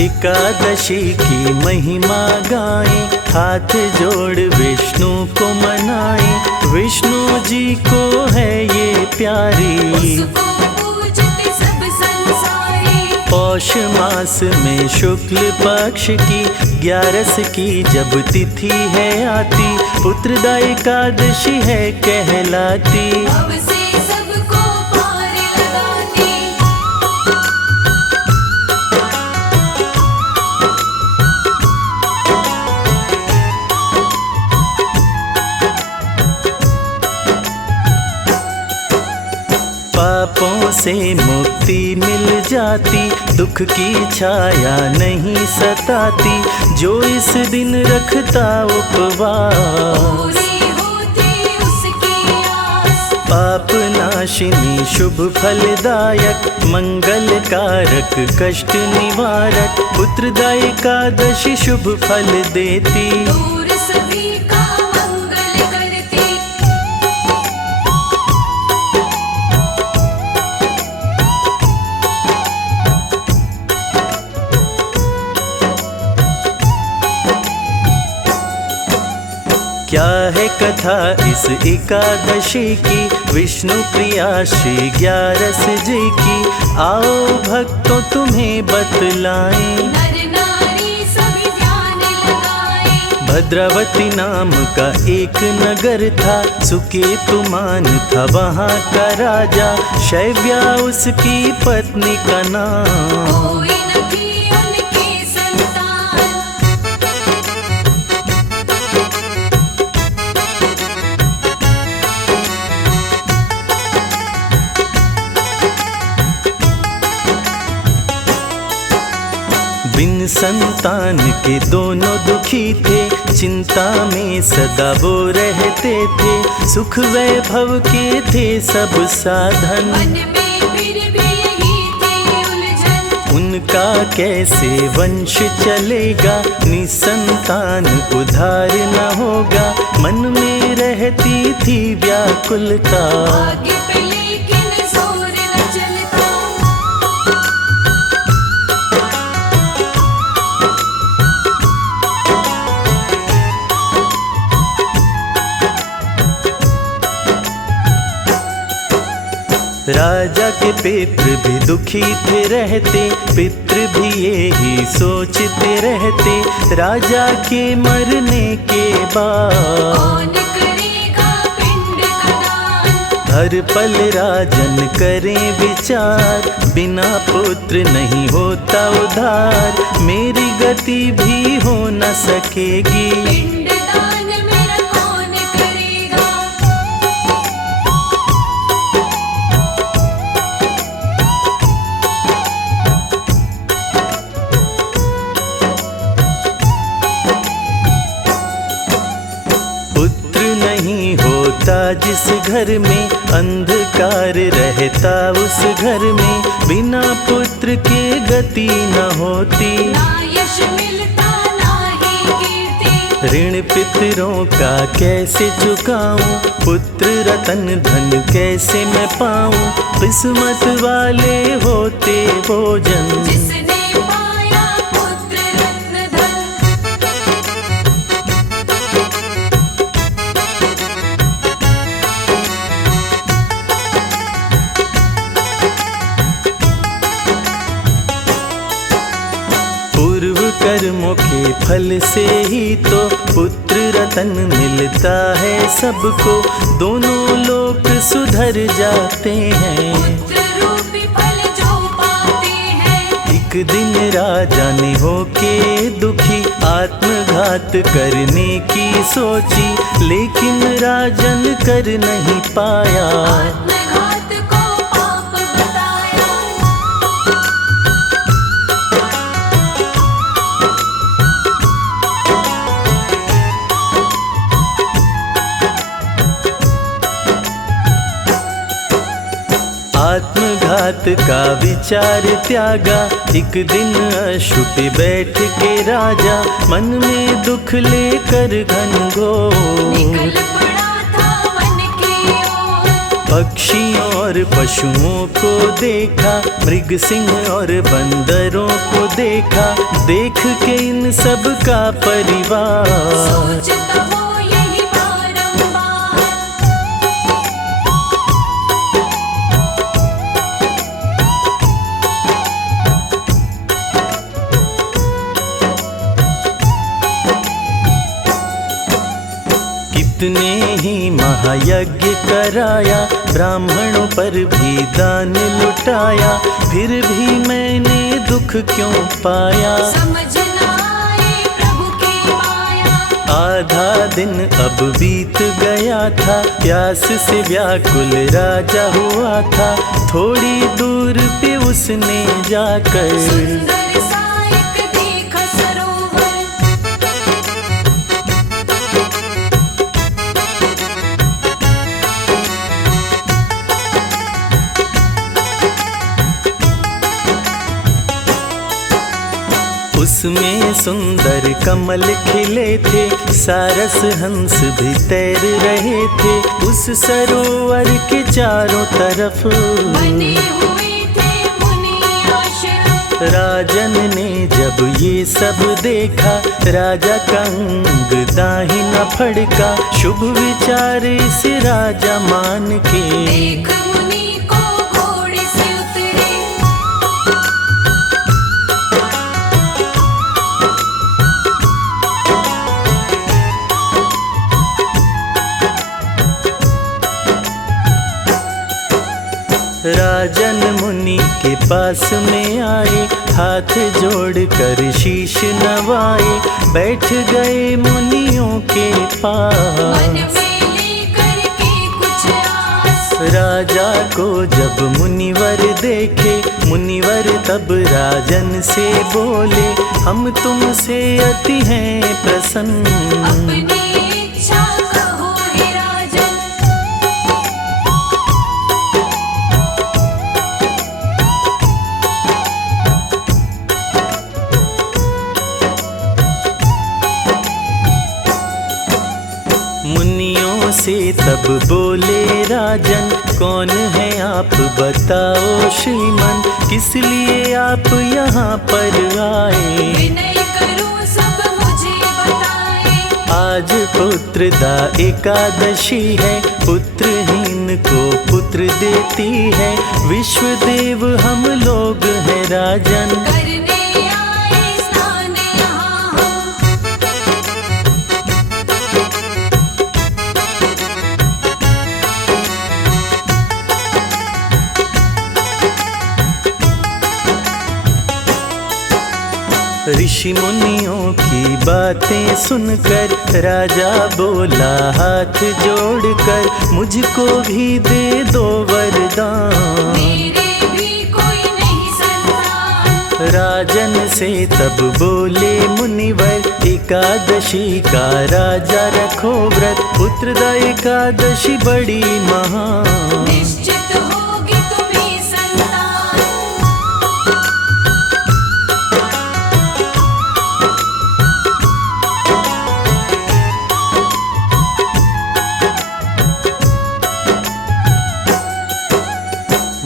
एकादशी की महिमा गाएं, हाथ जोड़ विष्णु को मनाएं। विष्णु जी को है ये प्यारी, उसको पूजते सब संसारी। पौष मास में शुक्ल पक्ष की 11 की जब तिथि है आती, पुत्रदा एकादशी है कहलाती। अब से सबको पार लगाती। पापों से मुक्ति मिल जाती, दुख की छाया नहीं सताती। जो इस दिन रखता उपवास, पूरी होती उसकी आस। पाप नाशिनी शुभ फलदायक, मंगल कारक कष्ट निवारक। पुत्रदा एकादशी शुभ फल देती, दूर सभी का मंगल करती। क्या है कथा इस एकादशी की, विष्णु प्रिया श्री 11 जी की। आओ भक्तों तुम्हें बतलाएं, नर नारी सभी ध्यान लगाएं। भद्रावती नाम का एक नगर था, सुकेतुमान था वहाँ का राजा। शैव्या उसकी पत्नी का नाम, कोई न थी उनकी संतान। बिन संतान के दोनों दुखी थे, चिंता में सदा वो रहते थे। सुख वैभव के थे सब साधन, मन में फिर भी यही थी उलझन। उनका कैसे वंश चलेगा, निसंतान उद्धार न होगा। मन में रहती थी व्याकुलता, आगे पे लेकिन जोर न चलता। राजा के पितृ भी दुखी थे रहते, पितृ भी यही सोचते रहते। राजा के मरने के बाद कौन करेगा पिंड का दान। हर पल राजन करें विचार, बिना पुत्र नहीं होता उद्धार। मेरी गति भी हो न सकेगी, पिंड दान मेरा कौन करेगा। पुत्र नहीं होता जिस घर में, अंधकार रहता उस घर में। बिना पुत्र के गति न होती, ना यश मिलता ना ही कीर्ति। ऋण पितरों का कैसे चुकाऊं, पुत्र रतन धन कैसे मैं पाऊं। किस्मत वाले होते वो जन, जिसने पाया पुत्र रत्न धन। पूर्व कर्मों के फल से ही तो पुत्र रतन मिलता है सबको। दोनों लोक सुधर जाते हैं, पुत्र रूपी फल जो पाते हैं। एक दिन राजा ने होके दुखी, आत्मघात करने की सोची। लेकिन राजन कर नहीं पाया, आत्मघात को पाप बताया। आत्मघात का विचार त्यागा। एक दिन अशुभ बैठ के राजा, मन में दुख लेकर घनघोर निकल पड़ा था वन की ओर। पक्षियों और पशुओं को देखा, मृग सिंह और बंदरों को देखा, देख के इन सब का परिवार। सोचता वो यही बारंबार। कितने ही महायज्ञ कराया, ब्राह्मणों पर भी दान लुटाया, फिर भी मैंने दुख क्यों पाया। समझ ना आए प्रभु की माया। आधा दिन अब बीत गया था, प्यास से व्याकुल राजा हुआ था। थोड़ी दूर पे उसने जाकर सुंदर सा एक देखा सरोवर। उसमें सुंदर कमल खिले थे, सारस हंस भी तैर रहे थे। उस सरोवर के चारों तरफ बने हुए थे मुनि आश्रम। राजन ने जब ये सब देखा, राजा का अंग दाहिना फड़का। शुभ विचार इस राजा मान के देख मुनि को घोड़े से उतरे। राजन मुनि के पास में आए, हाथ जोड़कर शीश नवाए। बैठ गए मुनियों के मन पास। में लेकर के कुछ आस। राजा को जब मुनिवर देखे, मुनिवर तब राजन से बोले, हम तुमसे अति हैं प्रसन्न। अपनी इच्छा कहो हे राजन। मुनियों से तब बोले राजन, कौन है आप बताओ श्रीमन, किस लिए आप यहाँ पर आए। विनय करूं सब मुझे बताए। आज पुत्रदा एकादशी है, पुत्रहीन को पुत्र देती है। विश्वदेव हम लोग हैं राजन, करने आए स्नान यहाँ हम। ऋषि मुनियों की बातें सुनकर राजा बोला हाथ जोड़कर, मुझको भी दे दो वरदान। मेरे भी कोई नहीं संतान। राजन से तब बोले मुनिवर, एकादशी का राजा रखो व्रत। पुत्रदा एकादशी बड़ी महान, निश्चित होगी तुम्हें संतान।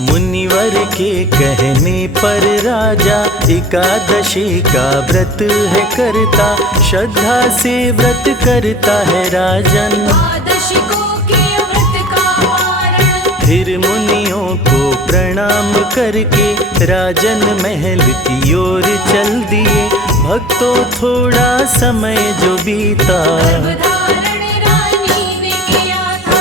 मुनिवर के कहने पर राजा एकादशी का व्रत है करता। श्रद्धा से व्रत करता है राजन, द्वादशी को किया व्रत का पारण। फिर मुनियों को प्रणाम करके राजन महल की ओर चल दिए। भक्तों थोड़ा समय जो बीता, गर्भधारण रानी ने किया था।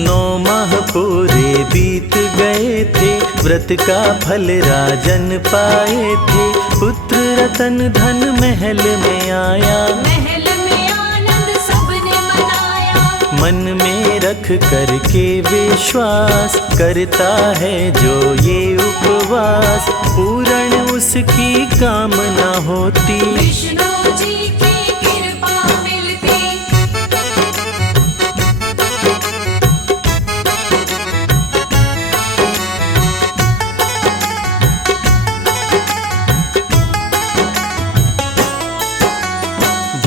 नौ माह पूरे बीत गए थे, व्रत का फल राजन पाए थे। पुत्र रतन धन महल में आया, महल में आनंद सबने मनाया। मन में रख करके विश्वास, करता है जो ये उपवास। पूर्ण उसकी कामना होती, विष्णु जी की कृपा मिलती।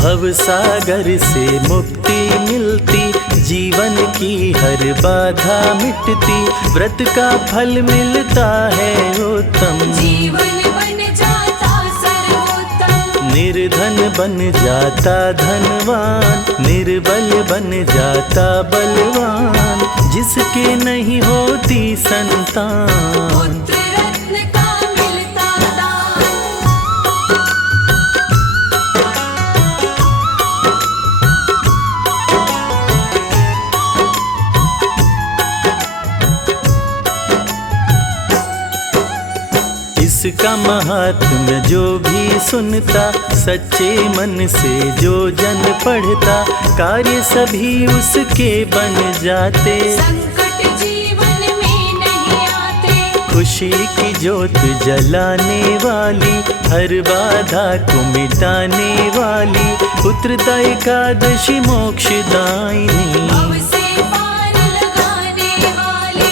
भव सागर से मुक्ति मिलती, जीवन की हर बाधा मिटती, व्रत का फल मिलता है उत्तम। जीवन बन जाता सर्वोत्तम, निर्धन बन जाता धनवान, निर्बल बन जाता बलवान, जिसके नहीं होती संतान। पुत्र रत्न का मिलता दान। इसका महात्म्य जो भी सुनता, सच्चे मन से जो जन पढ़ता, कार्य सभी उसके बन जाते। संकट जीवन में नहीं आते, खुशी की ज्योत जलाने वाली, हर बाधा को मिटाने वाली, पुत्रदा एकादशी मोक्षदायिनी। भव से पार लगाने वाली,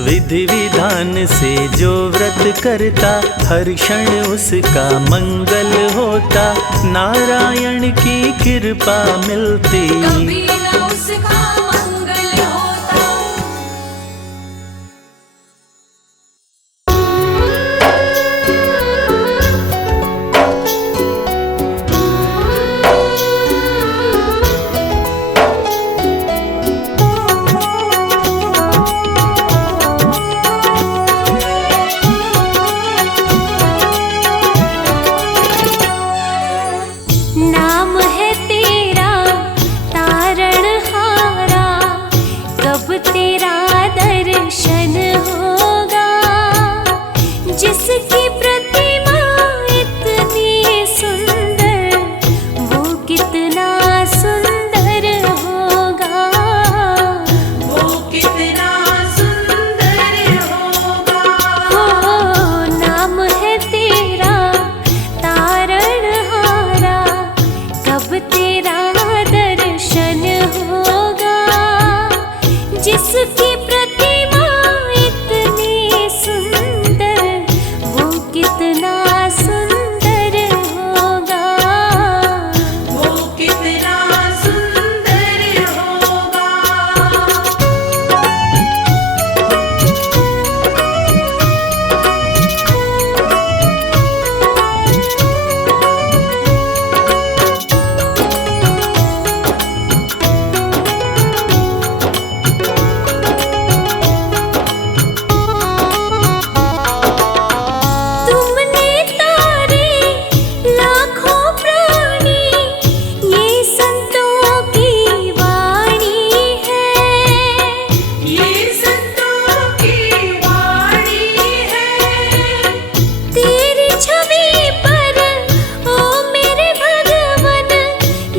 विधि विधान से जो व्रत करता, हर क्षण उसका मंगल होता, नारायण की कृपा मिलती। कभी न उसका मंगल होता। नाम है तेरा तारणहारा, कब तेरा दर्शन होगा। जिसकी प्रतिमा इतनी सुंदर, वो कितना सुंदर होगा। वो कितना सुंदर होगा। हो नाम है तेरा तारणहारा, कब तेरा दर्शन होगा। जिसकी प्रतिमा इतनी सुंदर, वो कितना सुंदर होगा। वो कितना सुंदर होगा। तुमने तारे लाखों प्राणी, ये संतों की वाणी है। ये संतों की वाणी है। तेरी छवि पर ओ मेरे भगवन,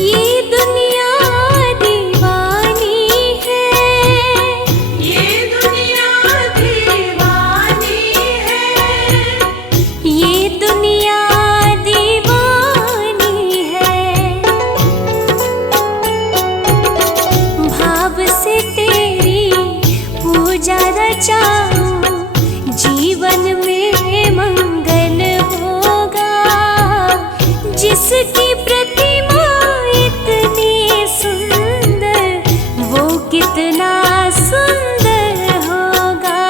ये दुनिया दीवानी है। ये दुनिया दीवानी है। ये दुनिया दीवानी है। भाव से तेरी पूजा रचाऊं, जीवन में मंगल होगा। जिसकी प्रतिमा इतनी सुंदर, वो कितना सुंदर होगा।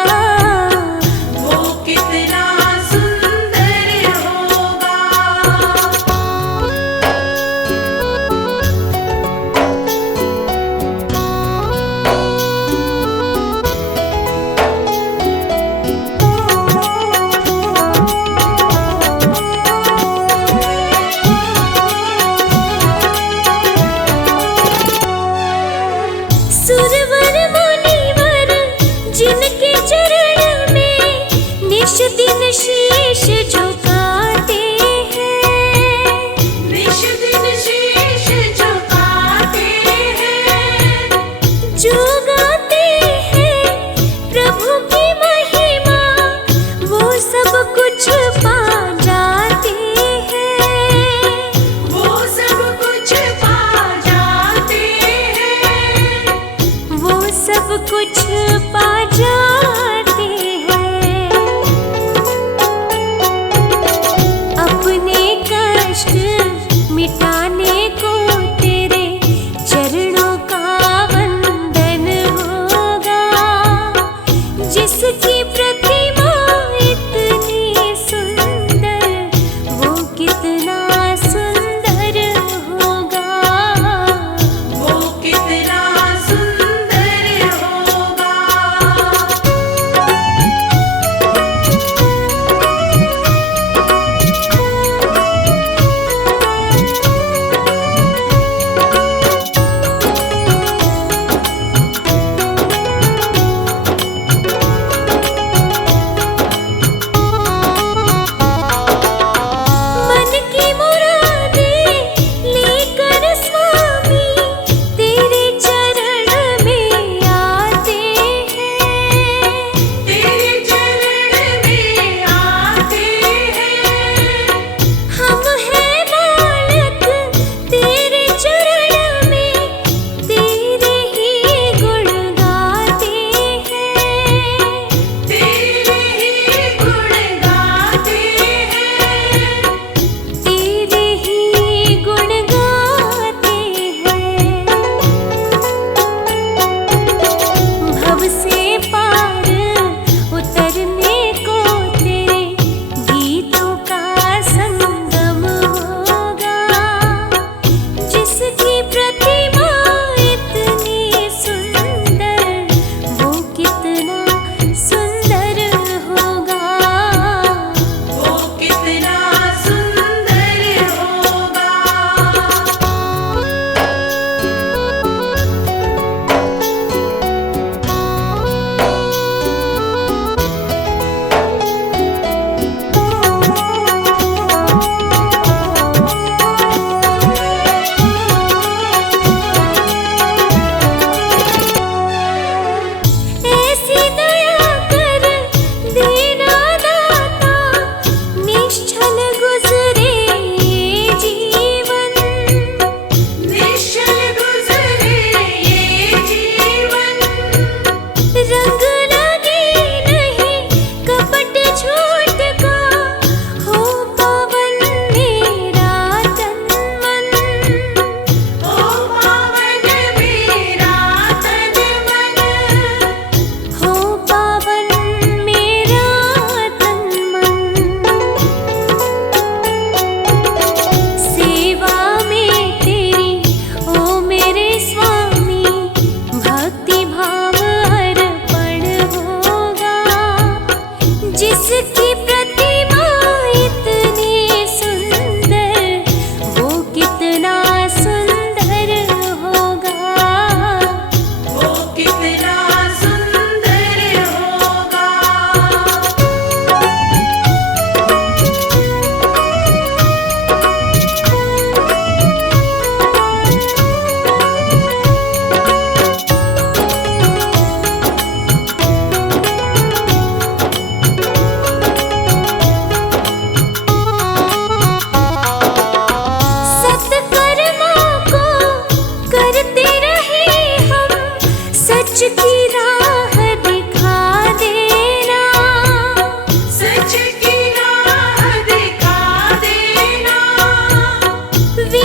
वो कितना सुंदर होगा।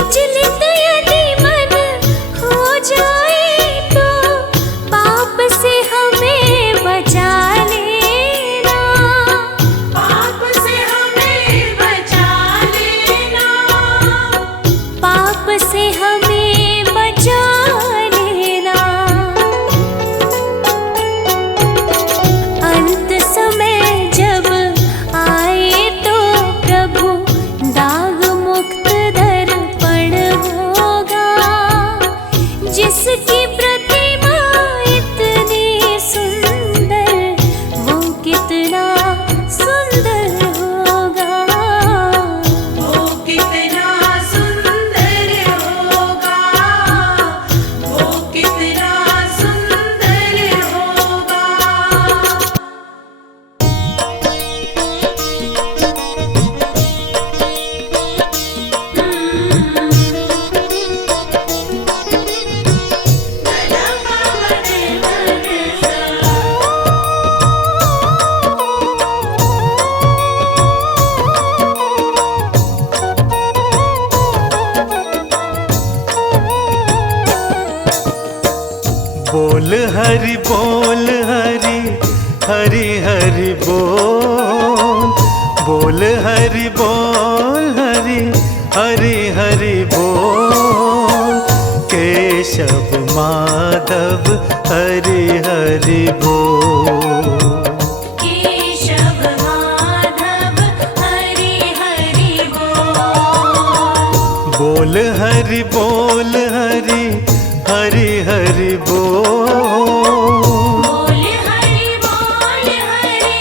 विचलित यदि मन हो जाए तो पाप से हमें बचा लेना। पाप से हमें बचा लेना। पाप से हमें बचा लेना। अंत समय जब आए तो प्रभु दाग मुक्त दर्पण होगा। जिसकी प्रतिमा इतनी सुंदर वो कितना सुंदर होगा। वो कितना सुंदर होगा। वो कितना सुंदर होगा। बोल हरि बोल हरि हरि हरि बोल। बोल हरि बोल हरि हरि हरि बोल। केशव माधव हरि हरि बोल। केशव माधव हरि हरि बोल। बोल हरि बोल हरि हरि हरि बोल। बोल हरि बोल हरि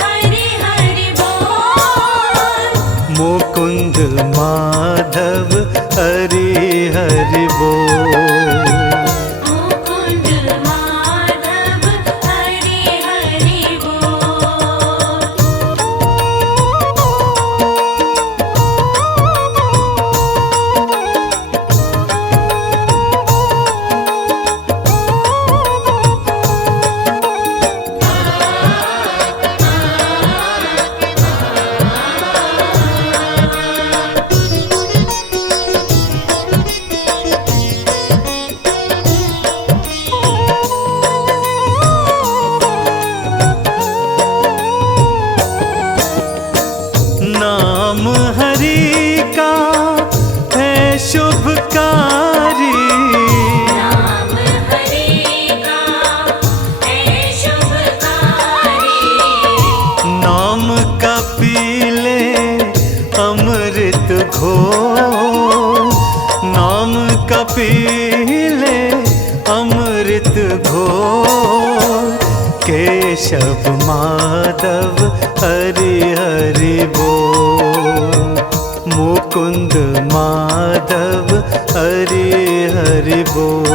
हरि हरि बोल। मुकुंद माधव हरि हरि बोल। मुकुंद माधव हरि हरि बोल। नाम हरि का है शुभकारी। नाम हरि का है शुभकारी। नाम का पी ले अमृत घोल। नाम का पी ले अमृत घोल। केशव माधव हरि हरि बोल। मुकुंद माधव हरि हरि बोल।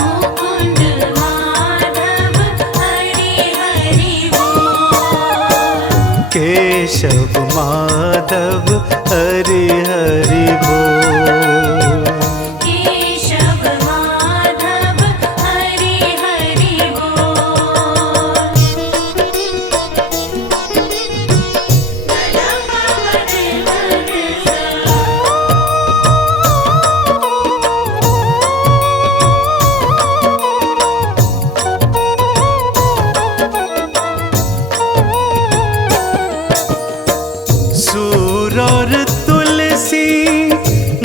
मुकुंद माधव हरि हरि बोल। केशव माधव हरि हरि बोल। केशव माधव हरि हरि बोल। सूर और तुलसी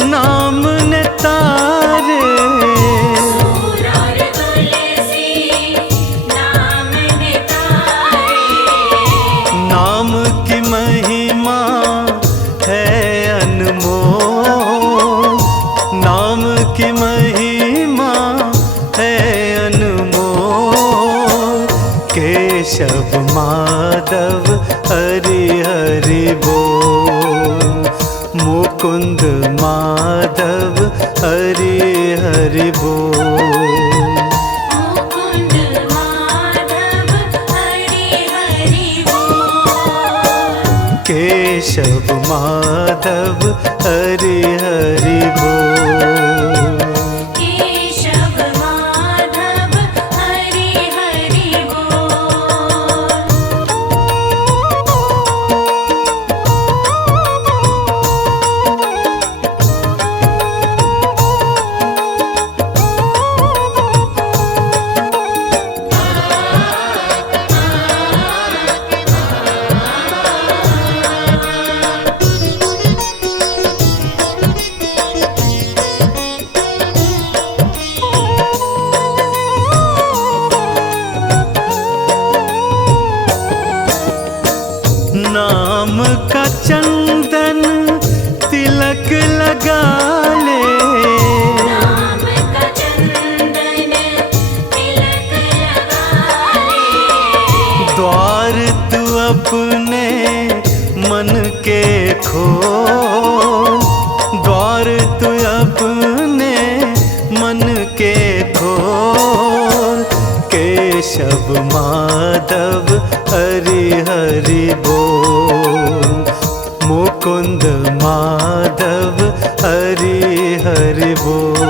नाम ने तारे। सूर और तुलसी नाम ने तारे। नाम की महिमा है अनमोल। नाम की महिमा है अनमोल। केशव माधव हरि हरि बोल। मुकुंद माधव हरि हरि बोल। मुकुंद माधव हरि हरि बोल। केशव माधव हरि हरि बोल। केशव माधव हरि हरि बोल। अपने मन के खोल। केशव माधव हरि हरि बोल। मुकुंद माधव हरि हरि बोल।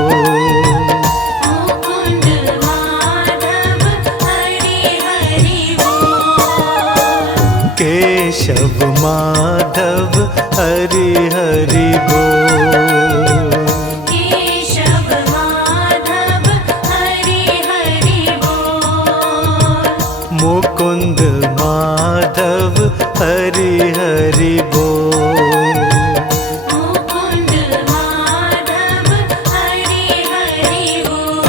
मुकुंद माधव हरि हरि बोल। केशव माधव हरि हरि बोल। केशव माधव हरि हरि बोल। मुकुंद माधव हरि हरि बोल। मुकुंद माधव हरि हरि बोल।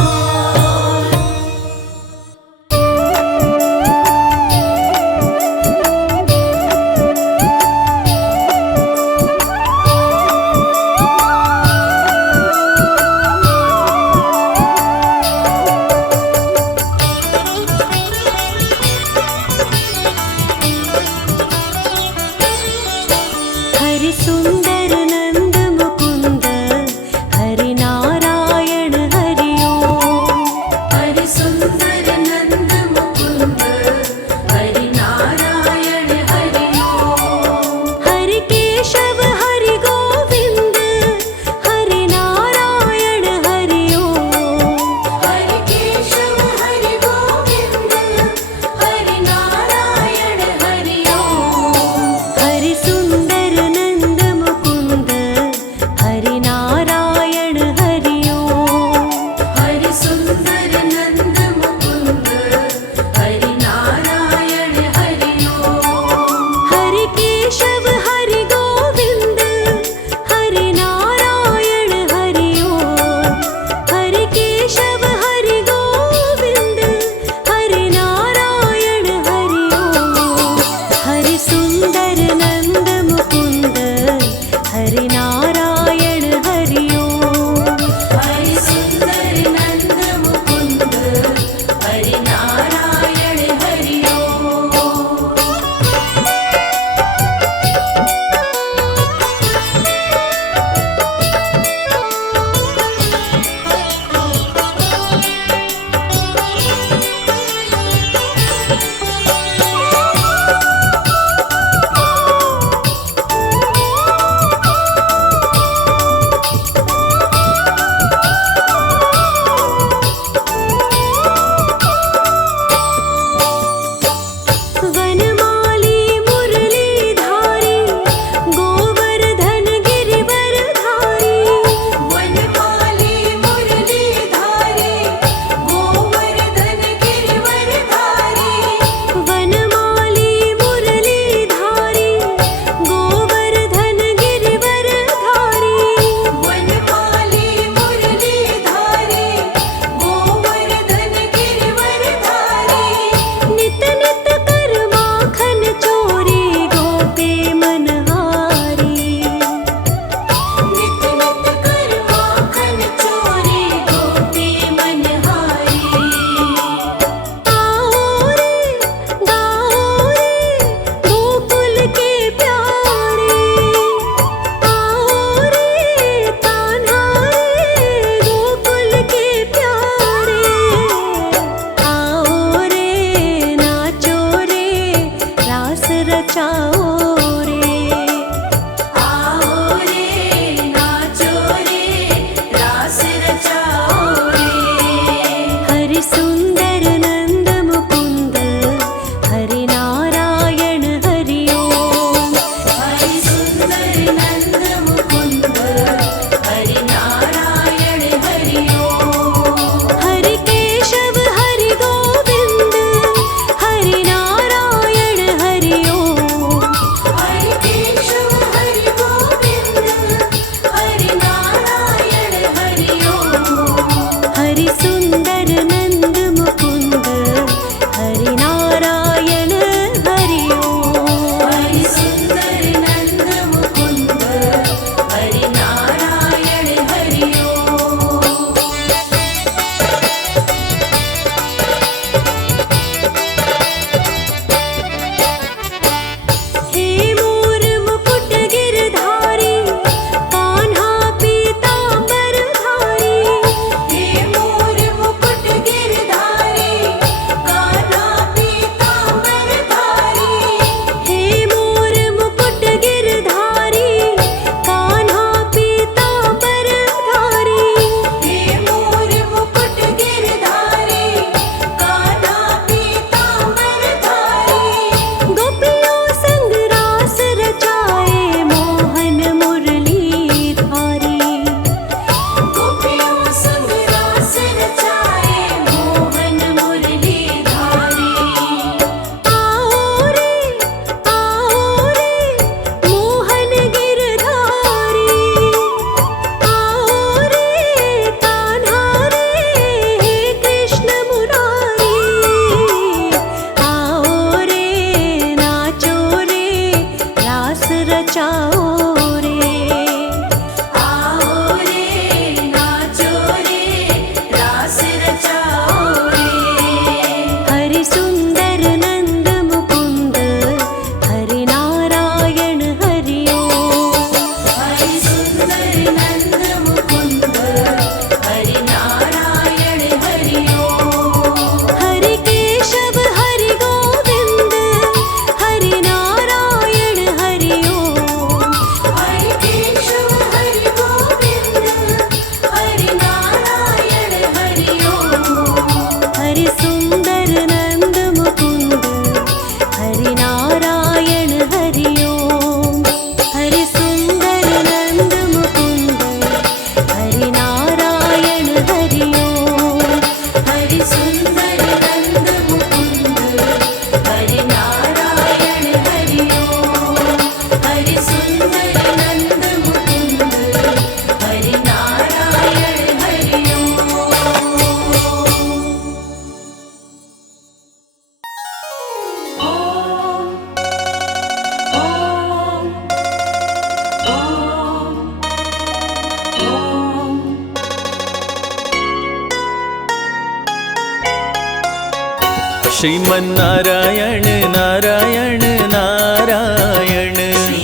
श्रीमन्नारायण नारायण नारायण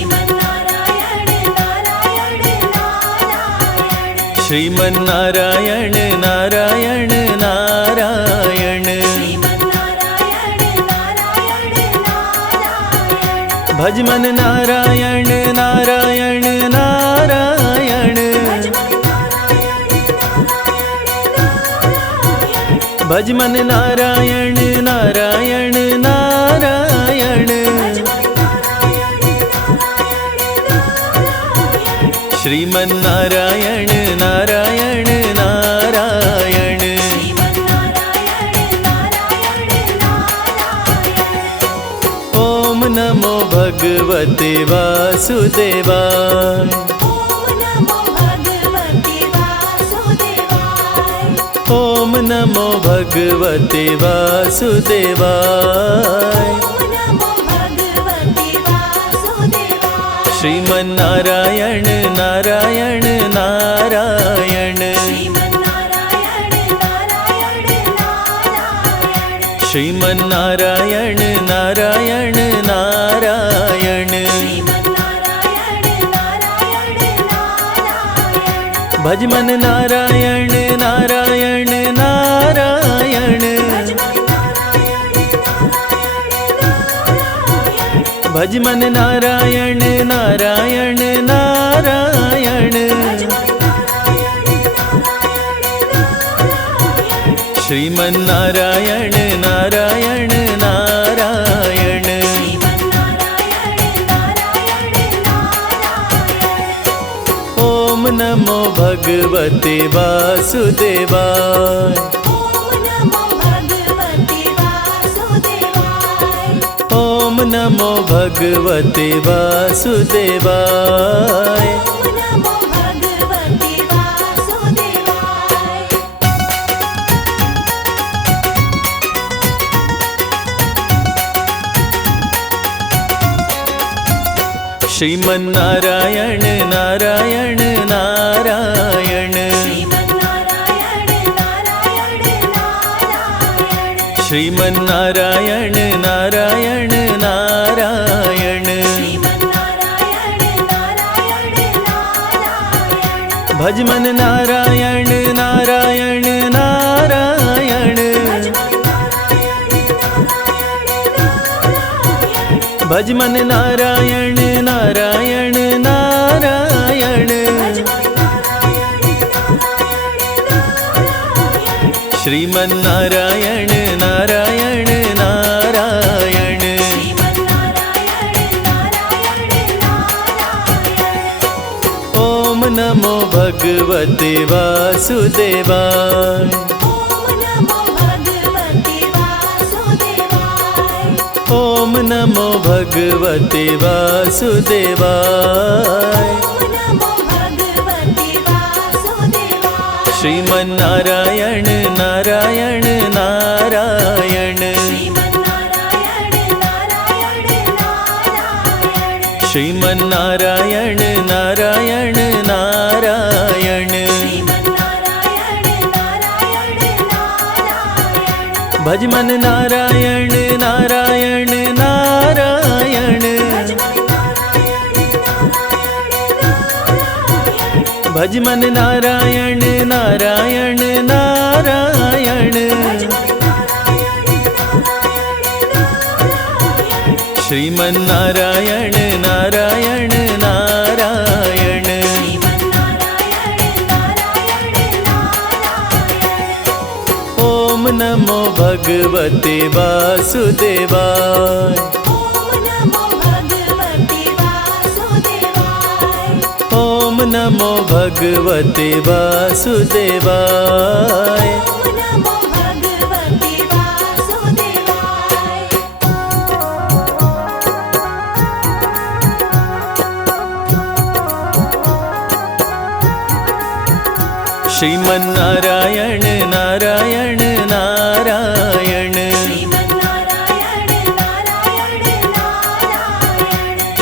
श्रीमन्नारायण नारायण नारायण श्रीमन्नारायण नारायण नारायण श्रीमन्नारायण नारायण नारायण भजमन नारायण नारायण नारायण भजमन नारायण नारायण नारायण श्रीमन्नारायण नारायण नारायण ओम नमो भगवते वासुदेवाय ओम नमो भगवते वासुदेवाय श्रीमन्नारायण नारायण नारायण श्रीमन्नारायण नारायण नारायण भजमन नारायण नारायण नारायण भजमन नारायण नारायण नारायण श्रीमन्नारायण नारायण नारायण ओम नमो भगवते वासुदेवाय ओम नमो भगवते वासुदेवाय श्रीमन्नारायण नारायण नारायण श्रीमन्नारायण नारायण नारायण भजमन नारायण नारायण नारायण भजमन नारायण नारायण नारायण श्रीमन्नारायण नारायण नारायण ओम नमो भगवते वासुदेवाय ओम नमो भगवते वासुदेवाय श्रीमन्नारायण नारायण नारायण श्रीमन्नारायण नारायण नारायण भजमन नारायण नारायण नारायण भजमन नारायण नारायण नारायण श्रीमन्नारायण नारायण नारायण ओम नमो भगवते वासुदेवाय ओम नमो भगवते वासुदेवाय श्रीमन्नारायण नारायण नारायण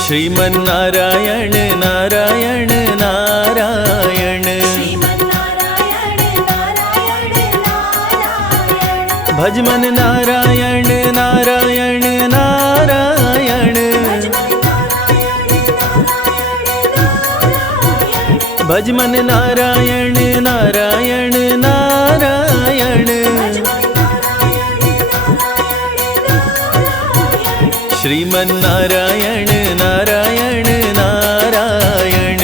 श्रीमन्नारायण नारायण नारायण भजमन नारायण भज मन नारायण नारायण नारायण श्रीमन नारायण नारायण नारायण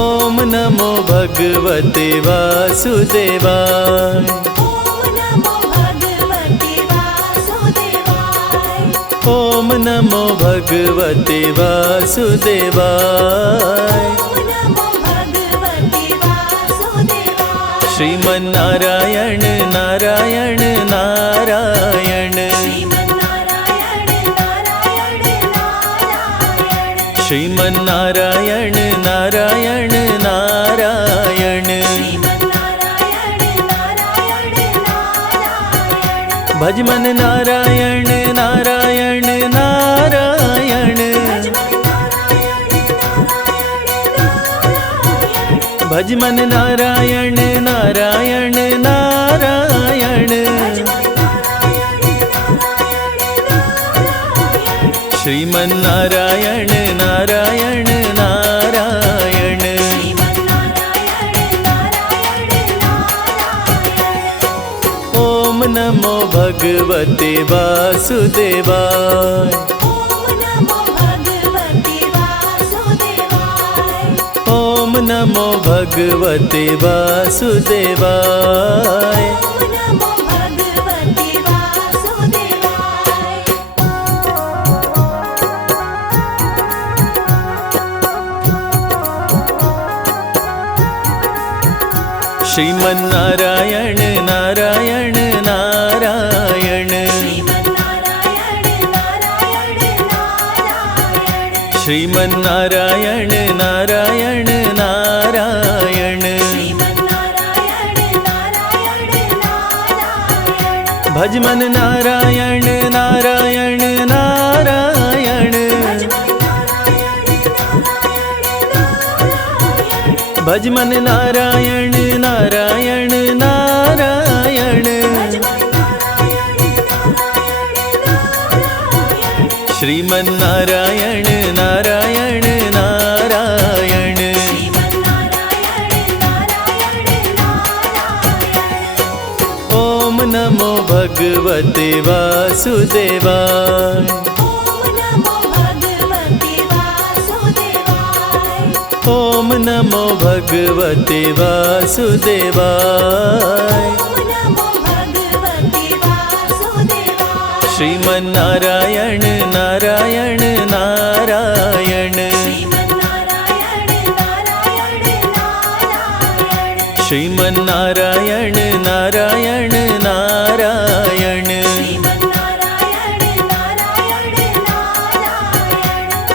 ओम नमो भगवते वासुदेवाय ओम नमो भगवते वासुदेवाय श्रीमन नारायण नारायण नारायण श्रीमन नारायण नारायण नारायण भज मन नारायण नारायण नारायण भज मन नारायण नारायण नारायण श्रीमन नारायण नारायण नारायण ओम नमो भगवते वासुदेवाय ओम नमो भगवते वासुदेवाय श्रीमन नारायण नारायण नारायण श्रीमन नारायण नारायण नारायण भज मन नारायण नारायण नारायण भज मन नारायण नारायण नारायण श्रीमन नारायण नारायण नारायण ओम नमो भगवते वासुदेवाय ओम नमो भगवते वासुदेवाय श्रीमन नारायण नारायण नारायण श्रीमन नारायण नारायण नारायण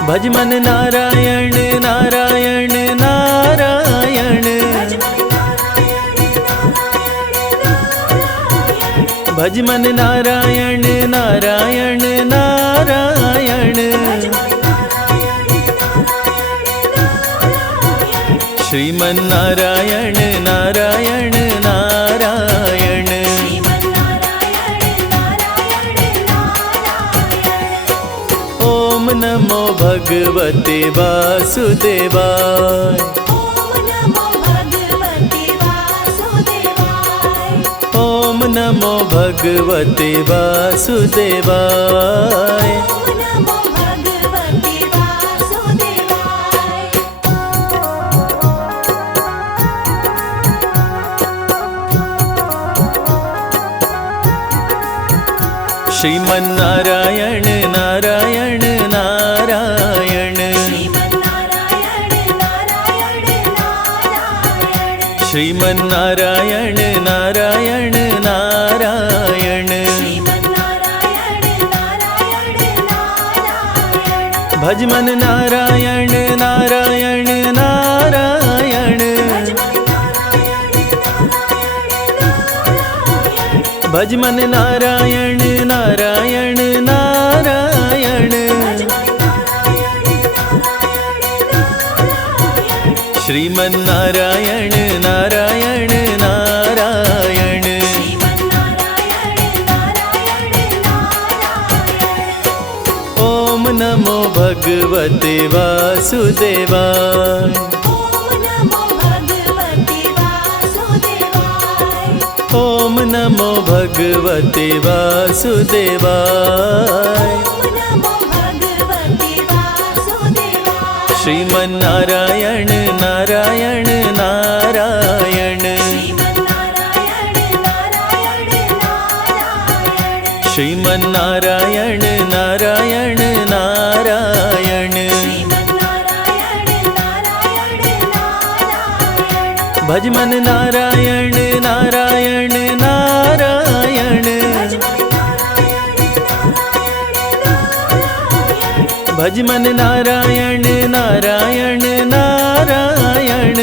भज मन नारायण नारायण नारायण भज मन नारायण नारायण नारायण श्रीमन नारायण नारायण नारायण ओम नमो भगवते वासुदेवाय ओम नमो भगवते वासुदेवाय श्रीमन नारायण नारायण नारायण श्रीमन नारायण नारायण नारायण भज मन नारायण नारायण नारायण भज मन नारायण नारायण नारायण श्रीमन नारायण नारायण नारायण ओम नमो भगवते वासुदेवाय। ओम नमो भगवते वासुदेवाय। ओम नमो भगवते वासुदेवाय। श्रीमन्नारायण नारायण नारायण श्रीमन्नारायण नारायण नारायण भजमन नारायण नारायण नारायण भजमन नारायण नारायण नारायण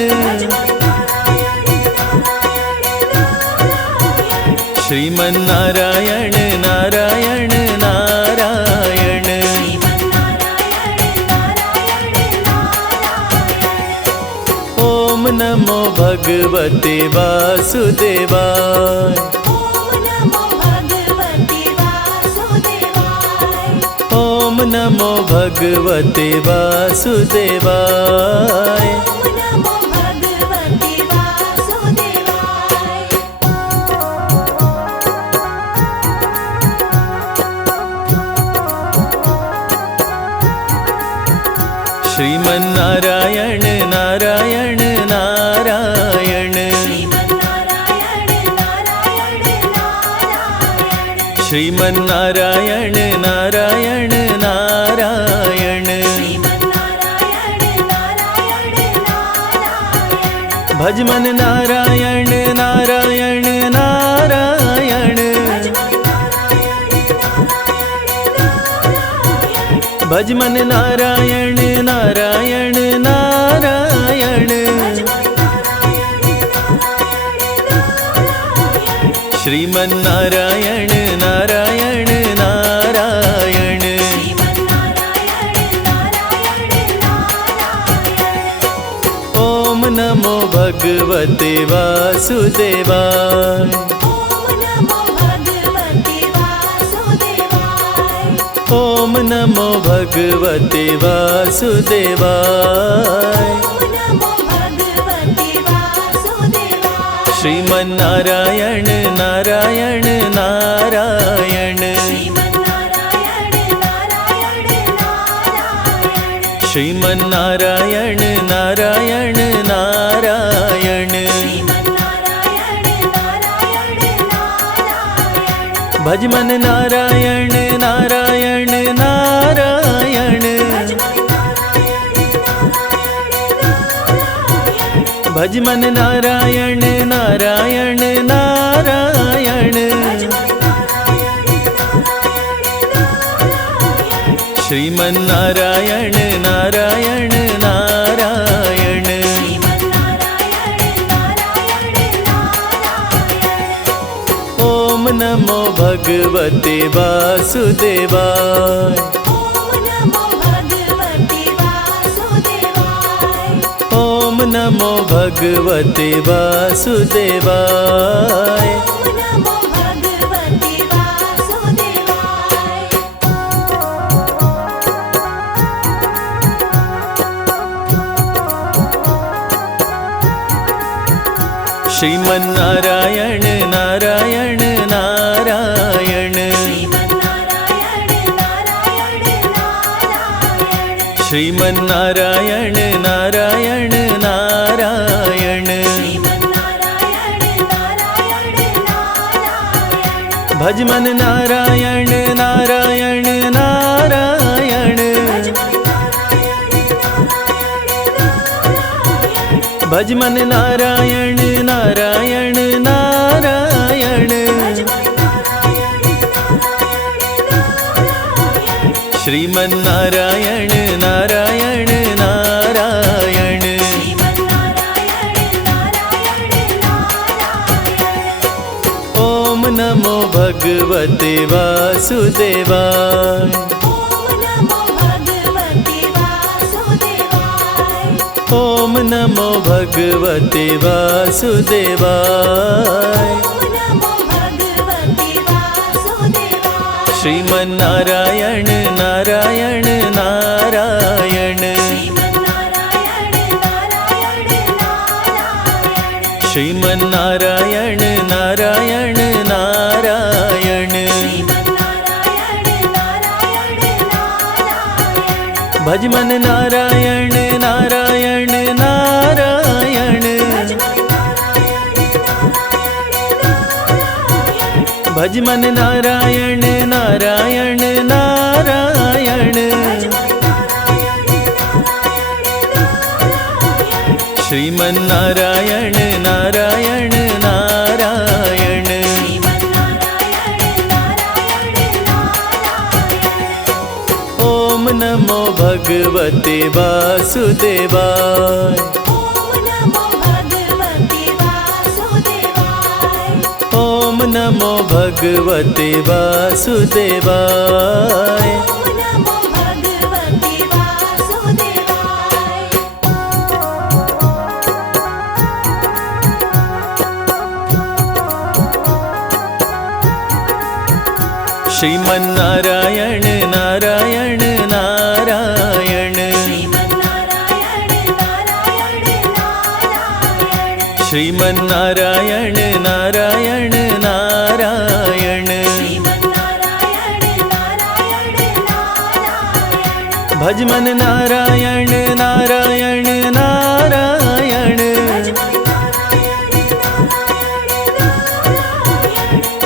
श्रीमन्नारायण नारायण नारायण ओम नमो भगवते वासुदेवाय। ओम नमो भगवते वासुदेवाय। श्रीमन्नारायण नारायण नारायण श्रीमन्नारायण नारायण नारायण भजमन नारायण नारायण नारायण भजमन नारायण नारायण नारायण श्रीमन्नारायण नारायण नारायण ओम नमो भगवते वासुदेवाय। ओम नमो भगवते वासुदेवाय। श्रीमन्नारायण नारायण नारायण श्रीमन्नारायण नारायण नारायण भजमन नारायण नारायण नारायण भजमन नारायण नारायण नारायण श्रीमन्नारायण नारायण नारायण ओम नमो भगवते वासुदेवाय। ओम नमो भगवते वासुदेवाय। श्रीमन्नारायण नारायण नारायण श्रीमन्नारायण नारायण नारायण भजमन नारायण नारायण नारायण भजमन नारायण नारायण नारायण श्रीमन्नारायण नारायण नारायण ओम नमो भगवते वासुदेवाय। ओम नमो भगवते वासुदेवाय। श्रीमन्नारायण नारायण नारायण श्रीमन्नारायण नारायण नारायण भजमन नारायण नारायण नारायण भजमन नारायण नारायण नारायण श्रीमन्नारायण नारायण नारायण ओम नमो भगवते वासुदेवाय ओम नमो भगवते वासुदेवाय श्रीमन्नारायण नारायण नारायण श्रीमन्नारायण नारायण नारायण भजमन नारायण नारायण नारायण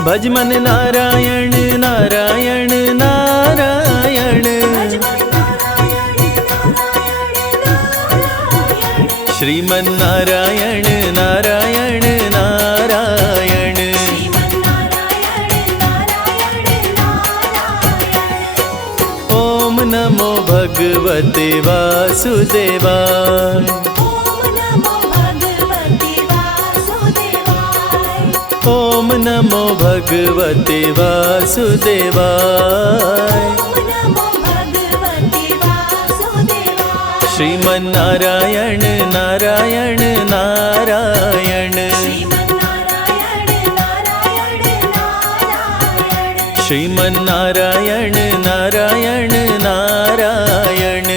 भजमन नारायण नारायण नारायण श्रीमन्नारायण नारायण नारायण ओम नमो भगवते वासुदेवाय ओम नमो भगवते वासुदेवाय श्रीमन्नारायण नारायण नारायण श्रीमन्नारायण नारायण नारायण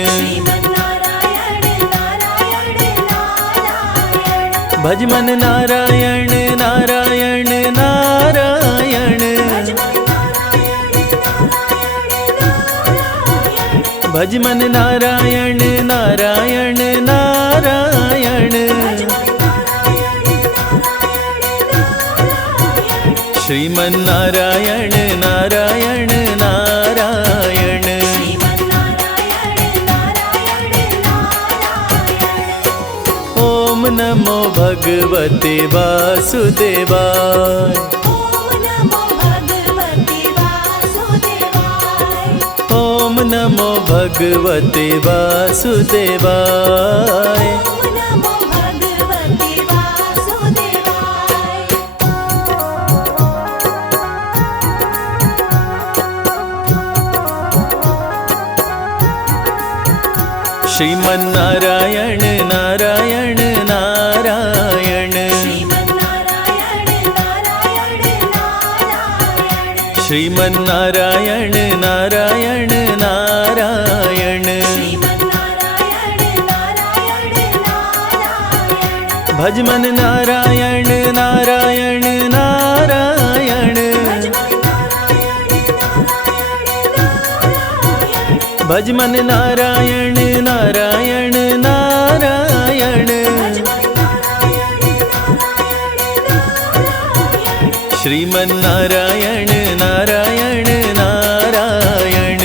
भजमन नारायण नारायण नारायण भजमन नारायण नारायण नारायण श्रीमन्नारायण नारायण नारायण ओम नमो भगवते वासुदेवाय ओम नमो भगवते वासुदेवाय श्रीमन्नारायण नारायण नारायण श्रीमन्नारायण नारायण नारायण भजमन नारायण नारायण नारायण भजमन नारायण नारायण नारायण श्रीमन्नारायण नारायण नारायण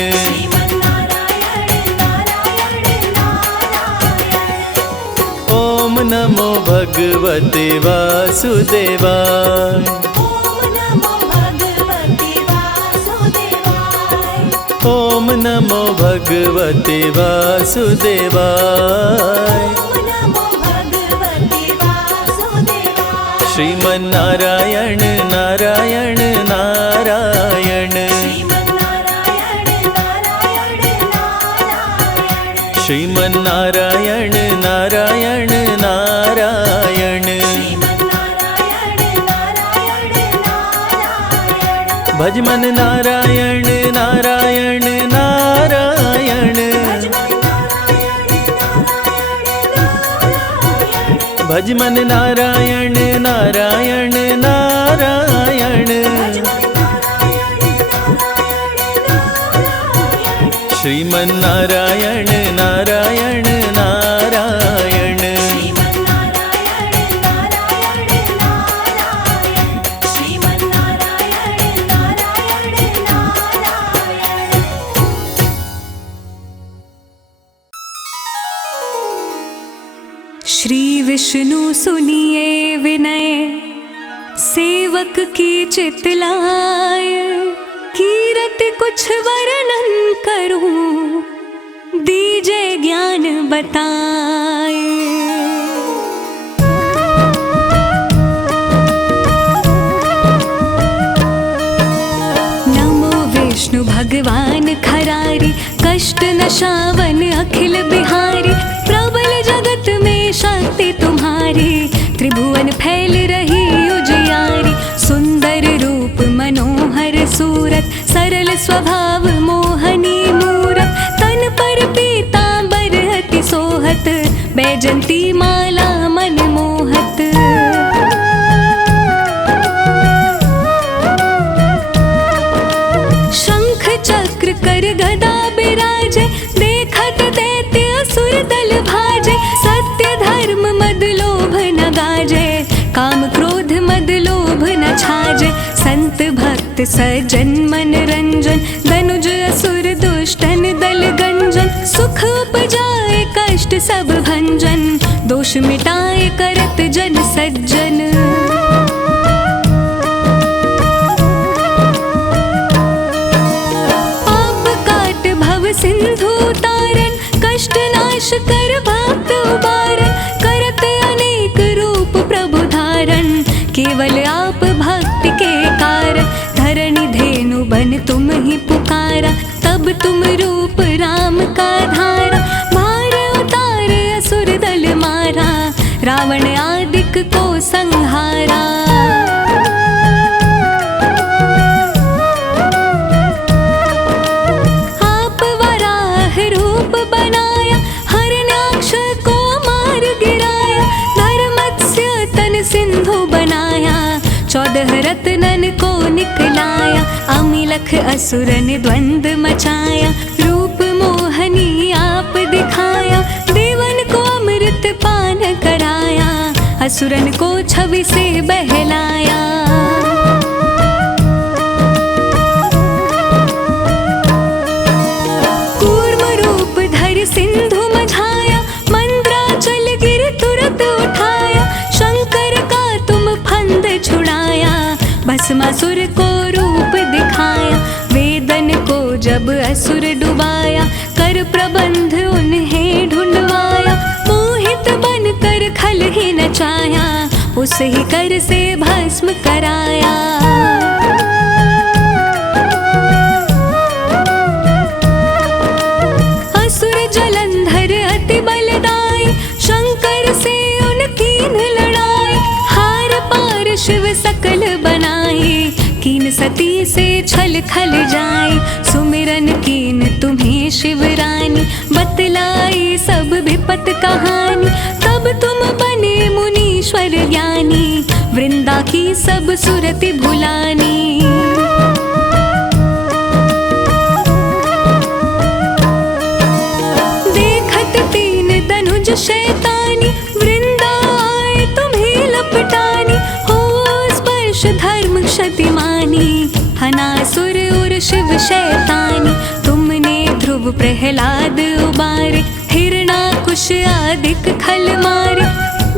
ओम नमो भगवते वासुदेवाय ओम नमो भगवते वासुदेवाय श्रीमन्नारायण नारायण नारायण श्रीमन्नारायण नारायण नारायण भजमन नारायण नारायण नारायण भज मन नारायण नारायण नारायण श्रीमन नारायण नारायण नारायण श्री विष्णु सुनिए विनय सेवक की चितलाय कीरत कुछ वर्णन करूं दीजे ज्ञान बताए। नमो विष्णु भगवान खरारी कष्ट नशावन अखिल बिहारी प्रबल जगत में शक्ति तुम्हारी त्रिभुवन फैल रही उजियारी सुंदर रूप मनोहर सूरत सरल स्वभाव मोहनी मूरत तन पर पीतांबर अति सोहत बैजंती माला मन मोहत। शंख चक्र कर गदा बिराजे देखत दैत्य असुर दल भाजे सत्य धर्म मद लोभ न गाजे काम क्रोध मद लोभ न छाजे संत भक्त सज्जन मन रंजन धनुज असुर दुष्टन दल गंजन सुख उपजाए कष्ट सब भंजन दोष मिटाए करत जन सज्जन। पाप काट भव सिंधु तारन कष्ट नाश कर भक्त उबारन करत अनेक रूप प्रभु धारण केवल आप भक्ति के कारण धरणी धेनु बन तुम ही पुकारा तब तुम रूप राम का धारा भार उतार असुर दल मारा रावण आदिक को संहारा। आप वराह रूप बनाया हरणाक्ष को मार गिराया धर्मत्स्य तन सिंधु बनाया 14 रत्नन को निकलाया अमिलख असुरन द्वंद मचाया रूप मोहनी आप दिखाया देवन को अमृत पान कराया असुरन को छवि से बहलाया। कूर्म रूप धर सिंधु मझाया मंद्राचल गिर तुरत उठाया शंकर का तुम फंद छुड़ाया भस्मासुर को रूप दिखाया वेदन को जब असुर डुबाया कर प्रबंध उन्हें ढूंढवाया मोहित बन कर खल ही नचाया उसे ही कर से भस्म कराया। असुर जलंधर अति बलदाई शंकर से उनकी लड़ाई हार पार शिव सकल बनाई कीन सती से छल खल जाए सुमिरन कीन तुम्हें शिवरानी बतलाई सब विपत कहानी तब तुम बने मुनीश्वर ज्ञानी वृंदा की सब सुरति भुलानी। देखत तीन धनुज शैतानी वृंदा आए तुम्हें लपटानी हो स्पर्श धर्म क्षतिमानी हनासुर और शिव शैतानी तुमने ध्रुव प्रहलाद उबारे हिरणाकुश आदिक खल मारे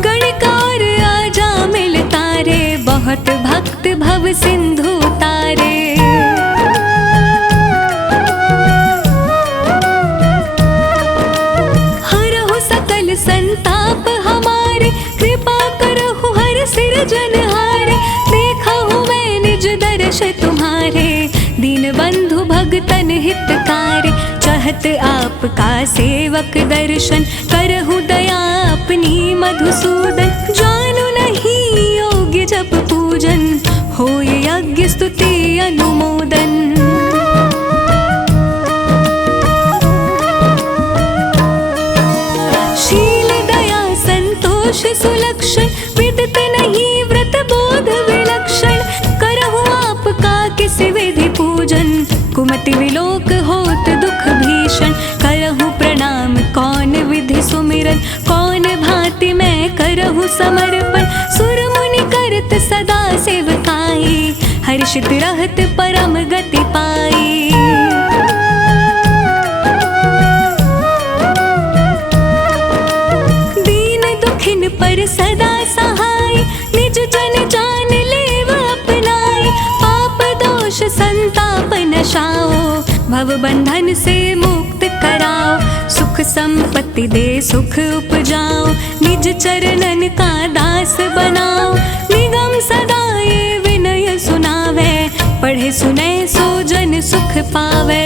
गणकार आजा मिल तारे बहुत भक्त भव सिंधु तारे। हरहु सकल संताप हमारे कृपा करहु हर सिरजनहारे देखा हूँ मैं निज दर्श तुम्हारे दीन बंधु भगतन हितकारी चाहत आपका सेवक दर्शन करहु दया अपनी मधुसूदन जानु नहीं योग्य जप पूजन हो यज्ञ स्तुति अनुमोदन। दोष सुलक्षण, विदित नहीं व्रत बोध विलक्षण। करहु आपका किस विधि पूजन, कुमति विलोक होत दुख भीषण। करहु प्रणाम कौन विधि सुमिरन, कौन भांति मैं करहु समर्पण। सुर मुनि करत सदा सेवकाई, हर्षित रहत परम गति पाई। दीन दुखिन पर सदा सहाय, निज जन जान लेव अपनाई। पाप दोष संताप नशाओ, भव बंधन से मुक्त कराओ। सुख संपत्ति दे सुख उपजाओ, निज चरणन का दास बनाओ। निगम सदा ये विनय सुनावे, पढ़े सुने सो जन सुख पावे।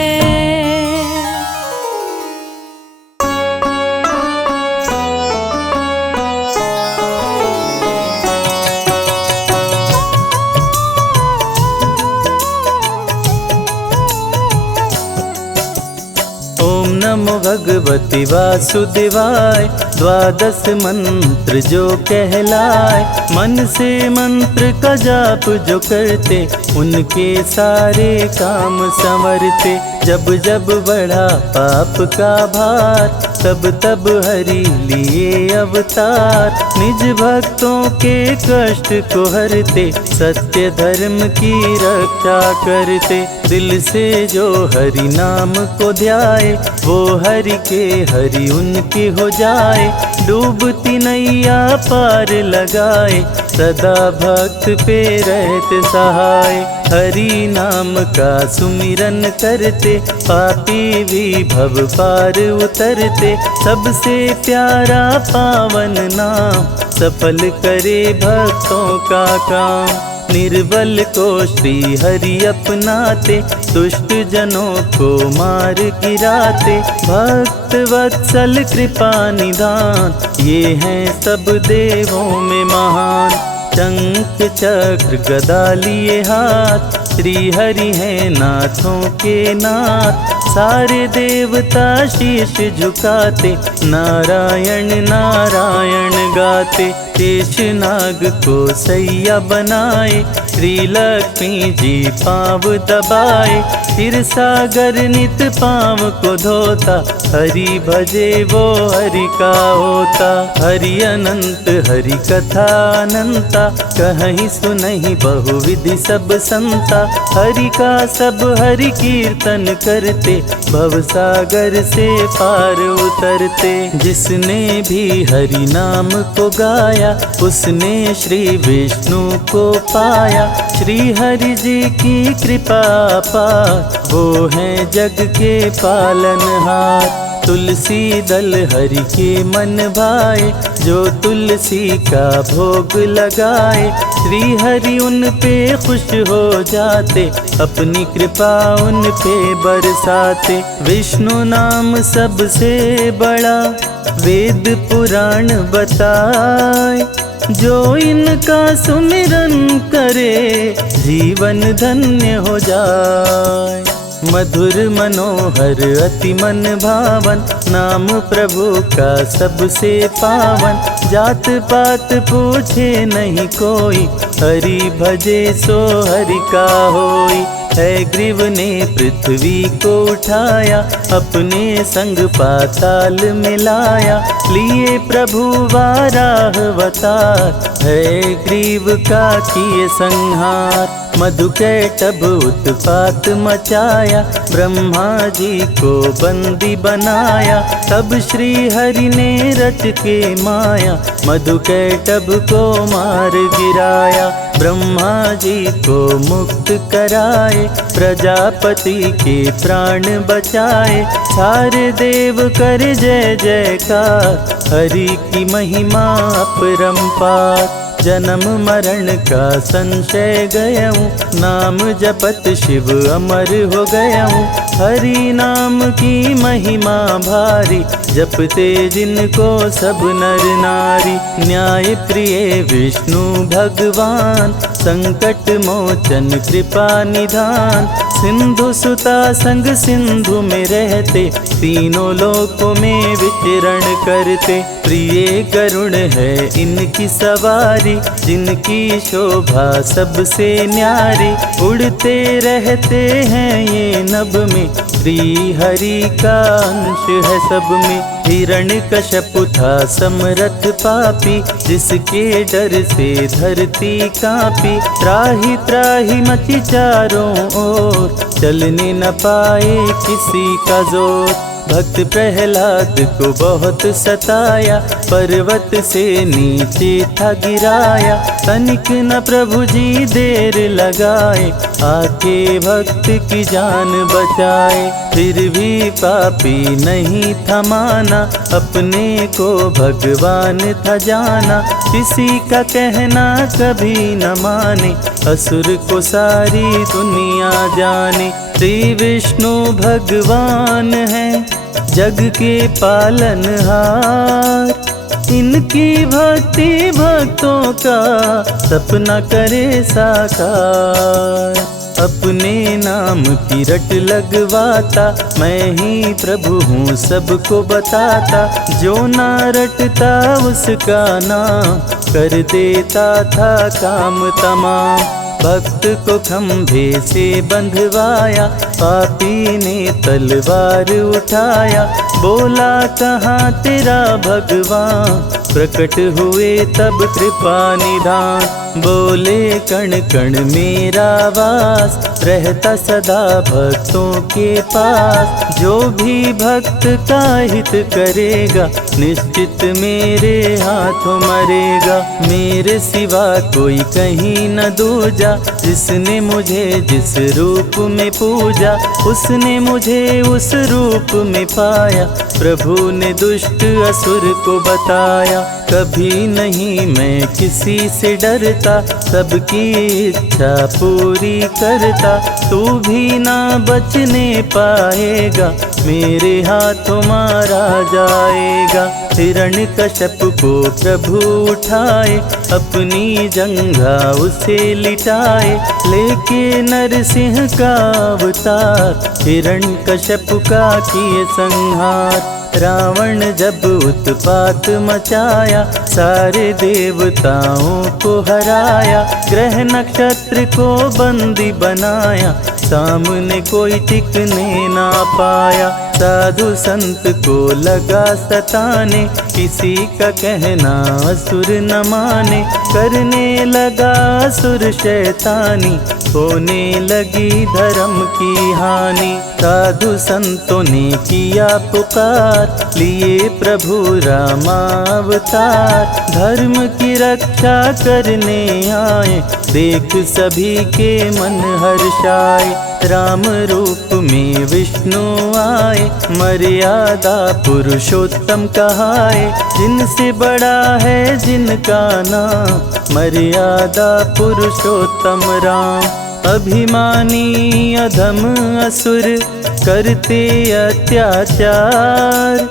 नमो भगवती वासुदेवाय, द्वादश मंत्र जो कहलाए। मन से मंत्र का जाप जो करते, उनके सारे काम संवरते। जब जब बढ़ा पाप का भार, तब तब हरि लिए अवतार। निज भक्तों के कष्ट को हरते, सत्य धर्म की रक्षा करते। दिल से जो हरि नाम को ध्याए, वो हरि के हरि उनके हो जाए। डूबती नैया पार लगाए, सदा भक्त पे रहते सहाय। हरि नाम का सुमिरन करते, पापी भी भव पार उतरते। सबसे प्यारा पावन नाम, सफल करे भक्तों का काम। निर्बल को श्री हरि अपनाते, दुष्ट जनों को मार गिराते। भक्त वत्सल कृपा निधान, ये हैं सब देवों में महान। शंख चक्र गदा लिए हाथ, श्री हरि हैं नाथों के नाथ। सारे देवता शीश झुकाते, नारायण नारायण गाते। शेषनाग को सैया बनाए, श्री लक्ष्मी जी पाँव दबाए। फिर सागर नित पाँव को धोता, हरि भजे वो हरि का होता। हरि अनंत हरि कथा अनंता, कहीं सुनहि बहुविधि सब संता। हरि का सब हरि कीर्तन करते, भव सागर से पार उतरते। जिसने भी हरि नाम को गाया, उसने श्री विष्णु को पाया। श्री हरि जी की कृपा पार, वो हैं जग के पालनहार। तुलसी दल हरि के मन भाए, जो तुलसी का भोग लगाए। श्री हरि उन पे खुश हो जाते, अपनी कृपा उन पे बरसाते। विष्णु नाम सबसे बड़ा, वेद पुराण बताए। जो इनका सुमिरन करे, जीवन धन्य हो जाए। मधुर मनोहर अति मन भावन, नाम प्रभु का सबसे पावन। जात पात पूछे नहीं कोई, हरि भजे सो हरि का होई। है ग्रीव ने पृथ्वी को उठाया, अपने संग पाताल मिलाया। लिए प्रभु वाराह अवतार, है ग्रीव का किए संहार। मधुकैटभ उत्पात मचाया, ब्रह्मा जी को बंदी बनाया। तब श्री हरि ने रच के माया, मधुकैटभ को मार गिराया। ब्रह्मा जी को मुक्त कराए, प्रजापति के प्राण बचाए। सारे देव कर जय जयकार, हरि की महिमा अपरंपार। जन्म मरण का संशय गयऊँ, नाम जपत शिव अमर हो गयऊँ। हरि नाम की महिमा भारी, जपते जिनको सब नर नारी। न्याय प्रिय विष्णु भगवान, संकट मोचन कृपा निधान। सिंधु सुता संग सिंधु में रहते, तीनों लोकों में विचरण करते। प्रिय करुण है इनकी सवारी, जिनकी शोभा सबसे न्यारी। उड़ते रहते हैं ये नभ में, श्री हरि का अंश है सब में। हिरण्यकश्यप था समरथ पापी, जिसके डर से धरती कांपी। त्राहि त्राहि मची चारों ओर, चलने न पाए किसी का जोर। भक्त प्रहलाद को बहुत सताया, पर्वत से नीचे था गिराया। तनिक न प्रभु जी देर लगाए, आके भक्त की जान बचाए। फिर भी पापी नहीं था माना, अपने को भगवान था जाना। किसी का कहना कभी न माने, असुर को सारी दुनिया जाने। श्री विष्णु भगवान है जग के पालनहार, इनकी भक्ति भक्तों का सपना करे साकार। अपने नाम की रट लगवाता, मैं ही प्रभु हूँ सबको बताता। जो ना रटता उसका नाम, कर देता था काम तमाम। भक्त को खंभे से बंधवाया, पापी ने तलवार उठाया। बोला कहाँ तेरा भगवान, प्रकट हुए तब कृपा निधान। बोले कण कण मेरा वास, रहता सदा भक्तों के पास। जो भी भक्त का हित करेगा, निश्चित मेरे हाथों मरेगा। मेरे सिवा कोई कहीं न दूजा, जिसने मुझे जिस रूप में पूजा, उसने मुझे उस रूप में पाया। प्रभु ने दुष्ट असुर को बताया, कभी नहीं मैं किसी से डरता। सबकी इच्छा पूरी करता, तू भी ना बचने पाएगा, मेरे हाथों मारा जाएगा। हिरण्यकश्यप को प्रभु उठाए, अपनी जंघा उसे लिटाए। लेके नरसिंह का अवतार, हिरण्यकश्यप का किए संहार। रावण जब उत्पात मचाया, सारे देवताओं को हराया। ग्रह नक्षत्र को बंदी बनाया, सामने कोई टिकने ना पाया। साधु संत को लगा सताने, किसी का कहना असुर न माने। करने लगा असुर शैतानी, होने लगी धर्म की हानि। साधु संतों ने किया पुकार, लिए प्रभु रामावतार। धर्म की रक्षा करने आए, देख सभी के मन हर्षाए। राम रूप में विष्णु आए, मर्यादा पुरुषोत्तम कहाए। जिनसे बड़ा है जिनका नाम, मर्यादा पुरुषोत्तम राम। अभिमानी अधम असुर करते अत्याचार,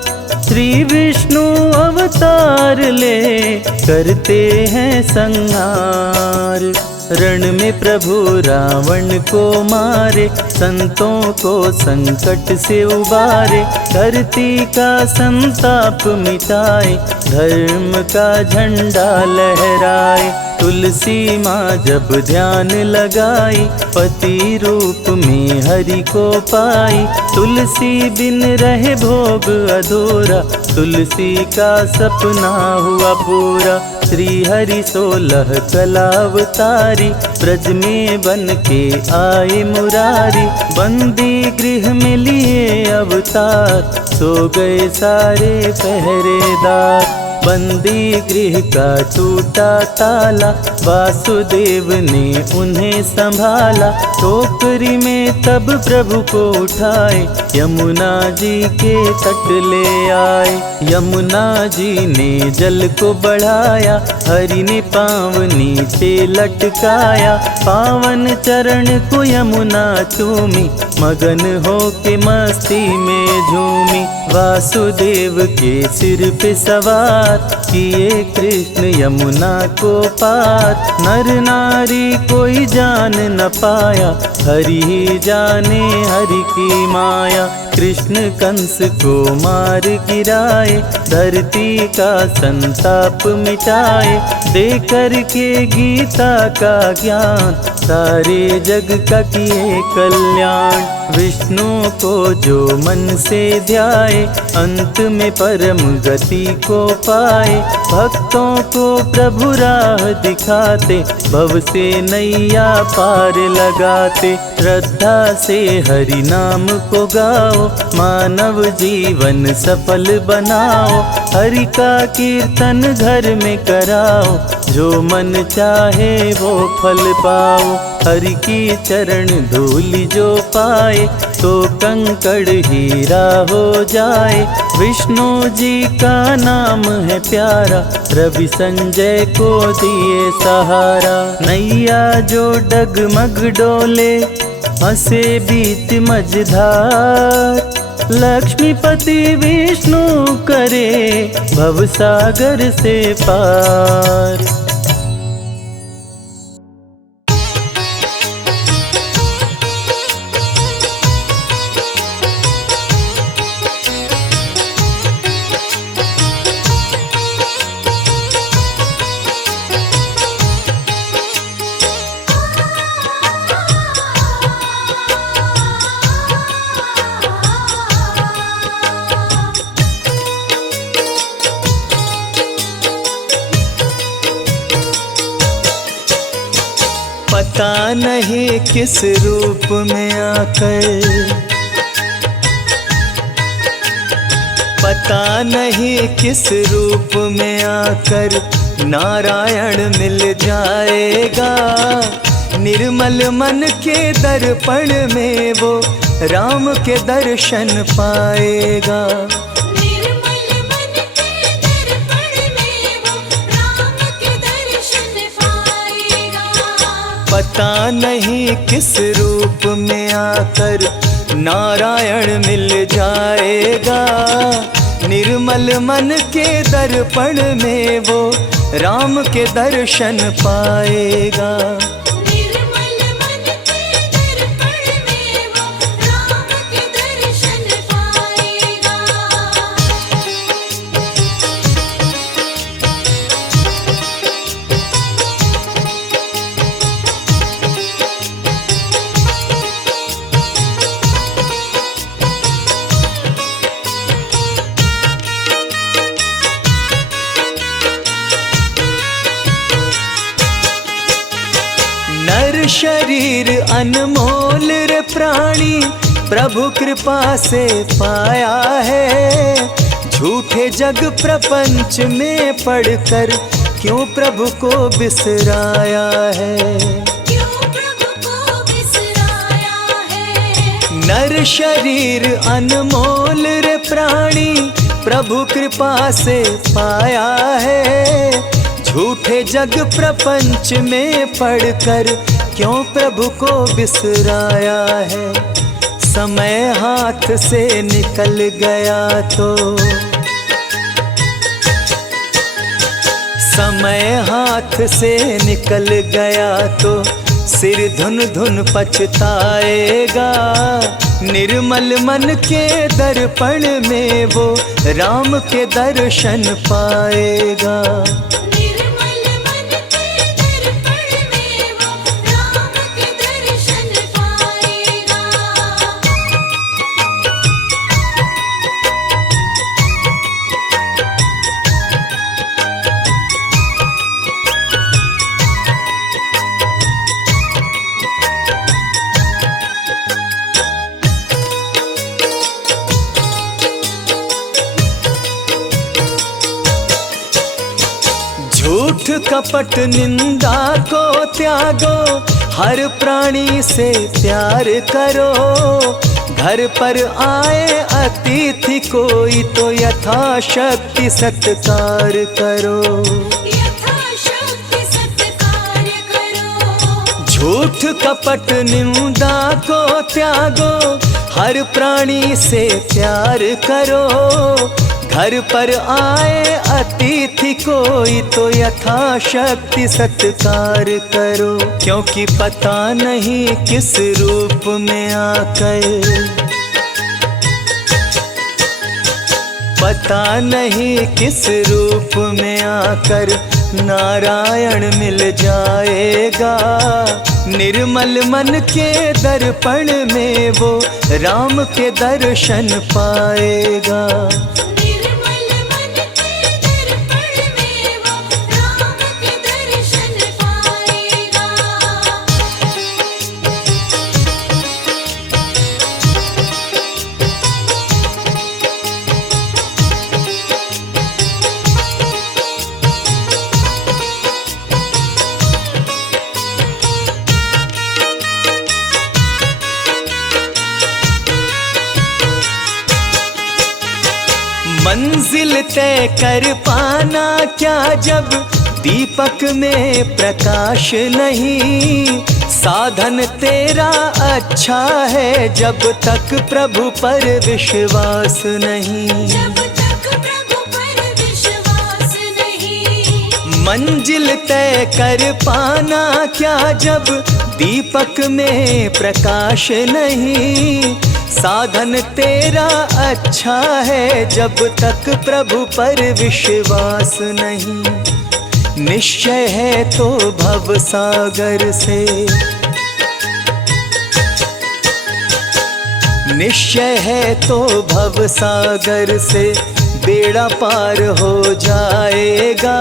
श्री विष्णु अवतार ले करते हैं संहार। रण में प्रभु रावण को मारे, संतों को संकट से उबारे। धरती का संताप मिटाए, धर्म का झंडा लहराए। तुलसी माँ जब ध्यान लगाई, पति रूप में हरि को पाई। तुलसी बिन रहे भोग अधूरा, तुलसी का सपना हुआ पूरा। श्री हरि 16 कलावतारी, ब्रज में बन के आए मुरारी। बंदी गृह में लिए अवतार, सो गए सारे पहरेदार। बंदी गृह का टूटा ताला, वासुदेव ने उन्हें संभाला। टोकरी में तब प्रभु को उठाए, यमुना जी के तट ले आए। यमुना जी ने जल को बढ़ाया, हरि ने पाँव नीचे लटकाया। पावन चरण को यमुना चूमी, मगन हो के मस्ती में झूमी। वासुदेव के सिर पे सवार, किए कृष्ण यमुना को पार। नर नारी कोई जान न पाया, हरि ही जाने हरि की माया। कृष्ण कंस को मार गिराए, धरती का संताप मिटाए। दे करके गीता का ज्ञान, सारे जग का किए कल्याण। विष्णु को जो मन से ध्याए, अंत में परम गति को पाए। भक्तों को प्रभु राह दिखाते, भव से नैया पार लगाते। श्रद्धा से हरि नाम को गाओ, मानव जीवन सफल बनाओ। हरि का कीर्तन घर में कराओ, जो मन चाहे वो फल पाओ। हरि की चरण धूल जो पाए, तो कंकड़ हीरा हो जाए। विष्णु जी का नाम है प्यारा, रवि संजय को दिए सहारा। नैया जो डगमग डोले, हंसे बीच मझधार। लक्ष्मीपति विष्णु करे, भवसागर से पार। पता नहीं किस रूप में आकर, पता नहीं किस रूप में आकर नारायण मिल जाएगा। निर्मल मन के दर्पण में वो राम के दर्शन पाएगा। पता नहीं किस रूप में आकर नारायण मिल जाएगा। निर्मल मन के दर्पण में वो राम के दर्शन पाएगा। निर्मल मन के दर्पण में वो राम के दर्शन पाएगा। नर शरीर अनमोल रे प्राणी, प्रभु कृपा से पाया है। झूठे जग प्रपंच में पढ़कर क्यों प्रभु को बिसराया है। क्यों प्रभु को बिसराया है। नर शरीर अनमोल रे प्राणी, प्रभु कृपा से पाया है। झूठे जग प्रपंच में पढ़कर क्यों प्रभु को बिसराया है। समय हाथ से निकल गया तो, समय हाथ से निकल गया तो सिर धुन धुन पछताएगा। निर्मल मन के दर्पण में वो राम के दर्शन पाएगा। निर्मल मन के दर्पण में वो राम के दर्शन पाएगा। झूठ कपट निंदा को त्यागो, हर प्राणी से प्यार करो। घर पर आए अतिथि कोई तो यथाशक्ति सत्कार करो। यथाशक्ति सत्कार करो। झूठ कपट निंदा को त्यागो, हर प्राणी से प्यार करो। घर पर आए अतिथि कोई तो यथाशक्ति सत्कार करो। क्योंकि पता नहीं किस रूप में आकर, पता नहीं किस रूप में आकर नारायण मिल जाएगा। निर्मल मन के दर्पण में वो राम के दर्शन पाएगा। निर्मल मन के दर्पण में वो राम के दर्शन पाएगा। मंजिल तय कर पाना क्या जब दीपक में प्रकाश नहीं। साधन तेरा अच्छा है जब तक प्रभु पर विश्वास नहीं। जब तक प्रभु पर विश्वास नहीं। मंजिल तय कर पाना क्या जब दीपक में प्रकाश नहीं। साधन तेरा अच्छा है जब तक प्रभु पर विश्वास नहीं। निश्चय है तो भव सागर से, निश्चय है तो भव सागर से बेड़ा पार हो जाएगा।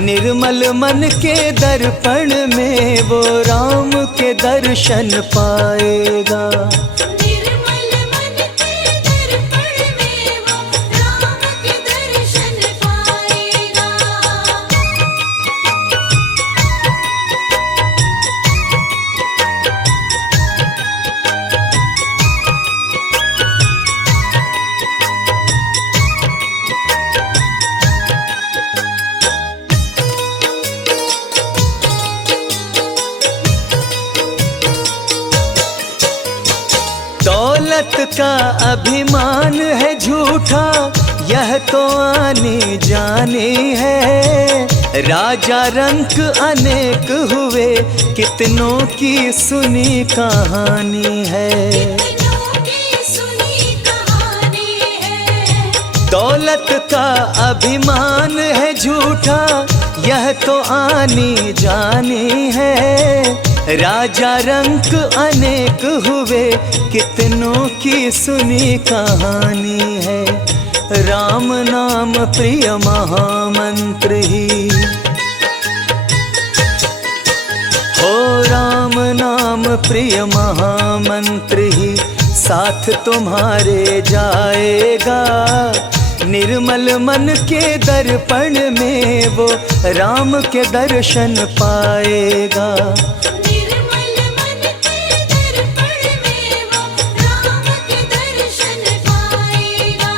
निर्मल मन के दर्पण में वो राम के दर्शन पाएगा। निर्मल मन के दर्पण में वो राम के दर्शन पाएगा। दौलत का अभिमान है झूठा, यह तो आने जाने है। राजा रंक अनेक हुए, कितनों की सुनी कहानी है। कितनों की सुनी कहानी है। दौलत का अभिमान है झूठा, यह तो आनी जानी है। राजा रंक अनेक हुए, कितनों की सुनी कहानी है। राम नाम प्रिय महामंत्र ही, हो राम नाम प्रिय महामंत्र ही साथ तुम्हारे जाएगा। निर्मल मन के दर्पण में वो राम के दर्शन पाएगा। निर्मल मन के दर्पण में वो राम के दर्शन पाएगा।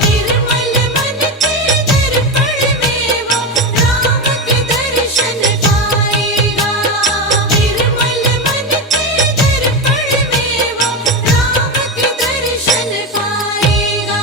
निर्मल मन के दर्पण में वो राम के दर्शन पाएगा। निर्मल मन के दर्पण में वो राम के दर्शन पाएगा।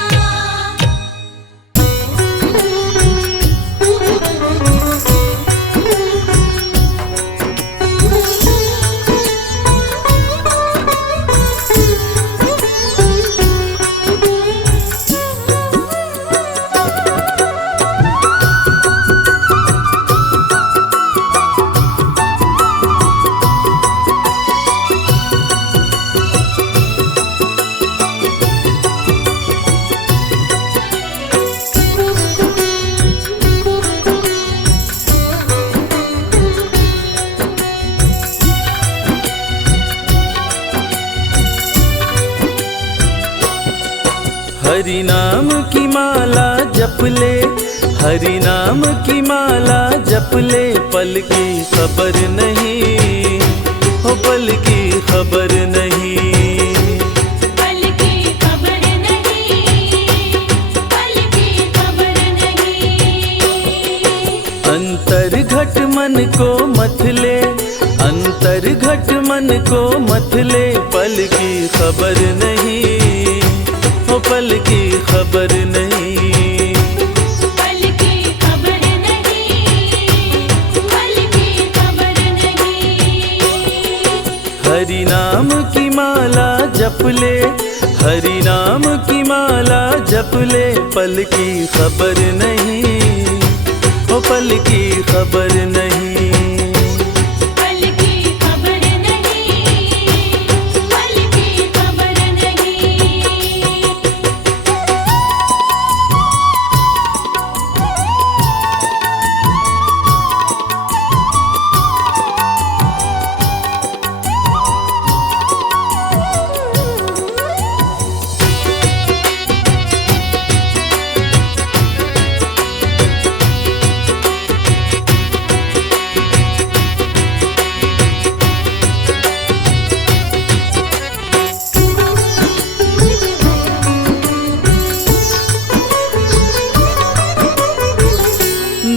हरि नाम की माला जप ले, हरि नाम की माला जप ले, पल की खबर नहीं, हो पल की खबर नहीं। पल की खबर नहीं, पल की खबर नहीं। अंतर घट मन को मथ ले, अंतर घट मन को मथ ले, पल की खबर नहीं, हो पल की खबर नहीं। पल की खबर नहीं, पल की खबर नहीं। हरि नाम की माला जप ले, हरि नाम की माला जप ले, पल की खबर नहीं, हो पल की खबर नहीं। पल की खबर नहीं, पल की खबर नहीं।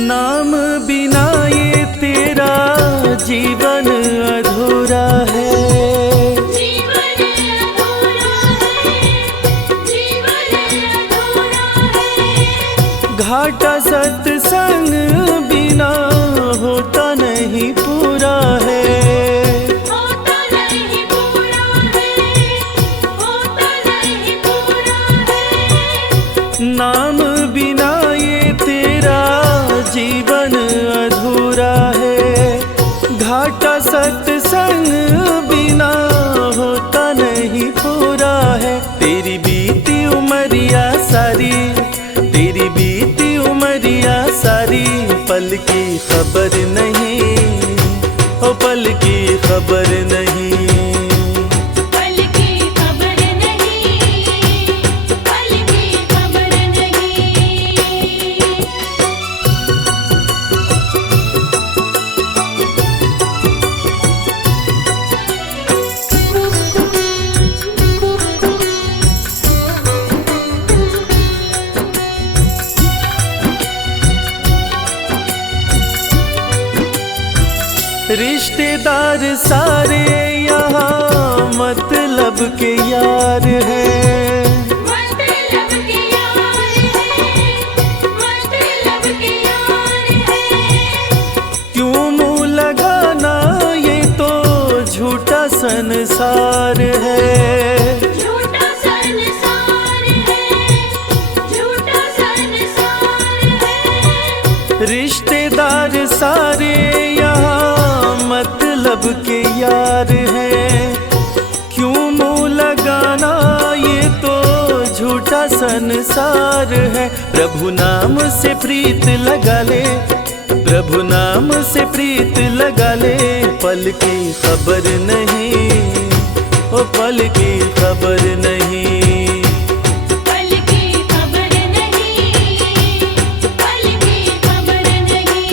नाम बिना ये तेरा जीवन अधूरा है, जीवन अधूरा है, जीवन अधूरा है। घाटा सत्संग बिना होता नहीं पूरा है। होता नहीं पूरा है, होता नहीं पूरा है। नाम बिना ये तेरा जीवन अधूरा है, घाटा सत्संग बिना होता नहीं पूरा है। तेरी बीती उमरिया सारी, तेरी बीती उमरिया सारी, पल की खबर नहीं, हो पल की खबर नहीं। पल की खबर नहीं, पल की खबर नहीं। रिश्तेदार सारे यहाँ मतलब के यार हैं, मतलब के यार है, मतलब के यार है। क्यों मुँह लगाना, ये तो झूठा संसार है। झूठा संसार है, झूठा संसार है। रिश्तेदार सारे यहाँ मतलब के यार हैं, क्यों मुँह लगाना, ये तो झूठा संसार है। प्रभु नाम से प्रीत लगा ले, प्रभु नाम से प्रीत लगा ले, पल की खबर नहीं, ओ पल की खबर नहीं। पल की खबर नहीं, पल की खबर नहीं।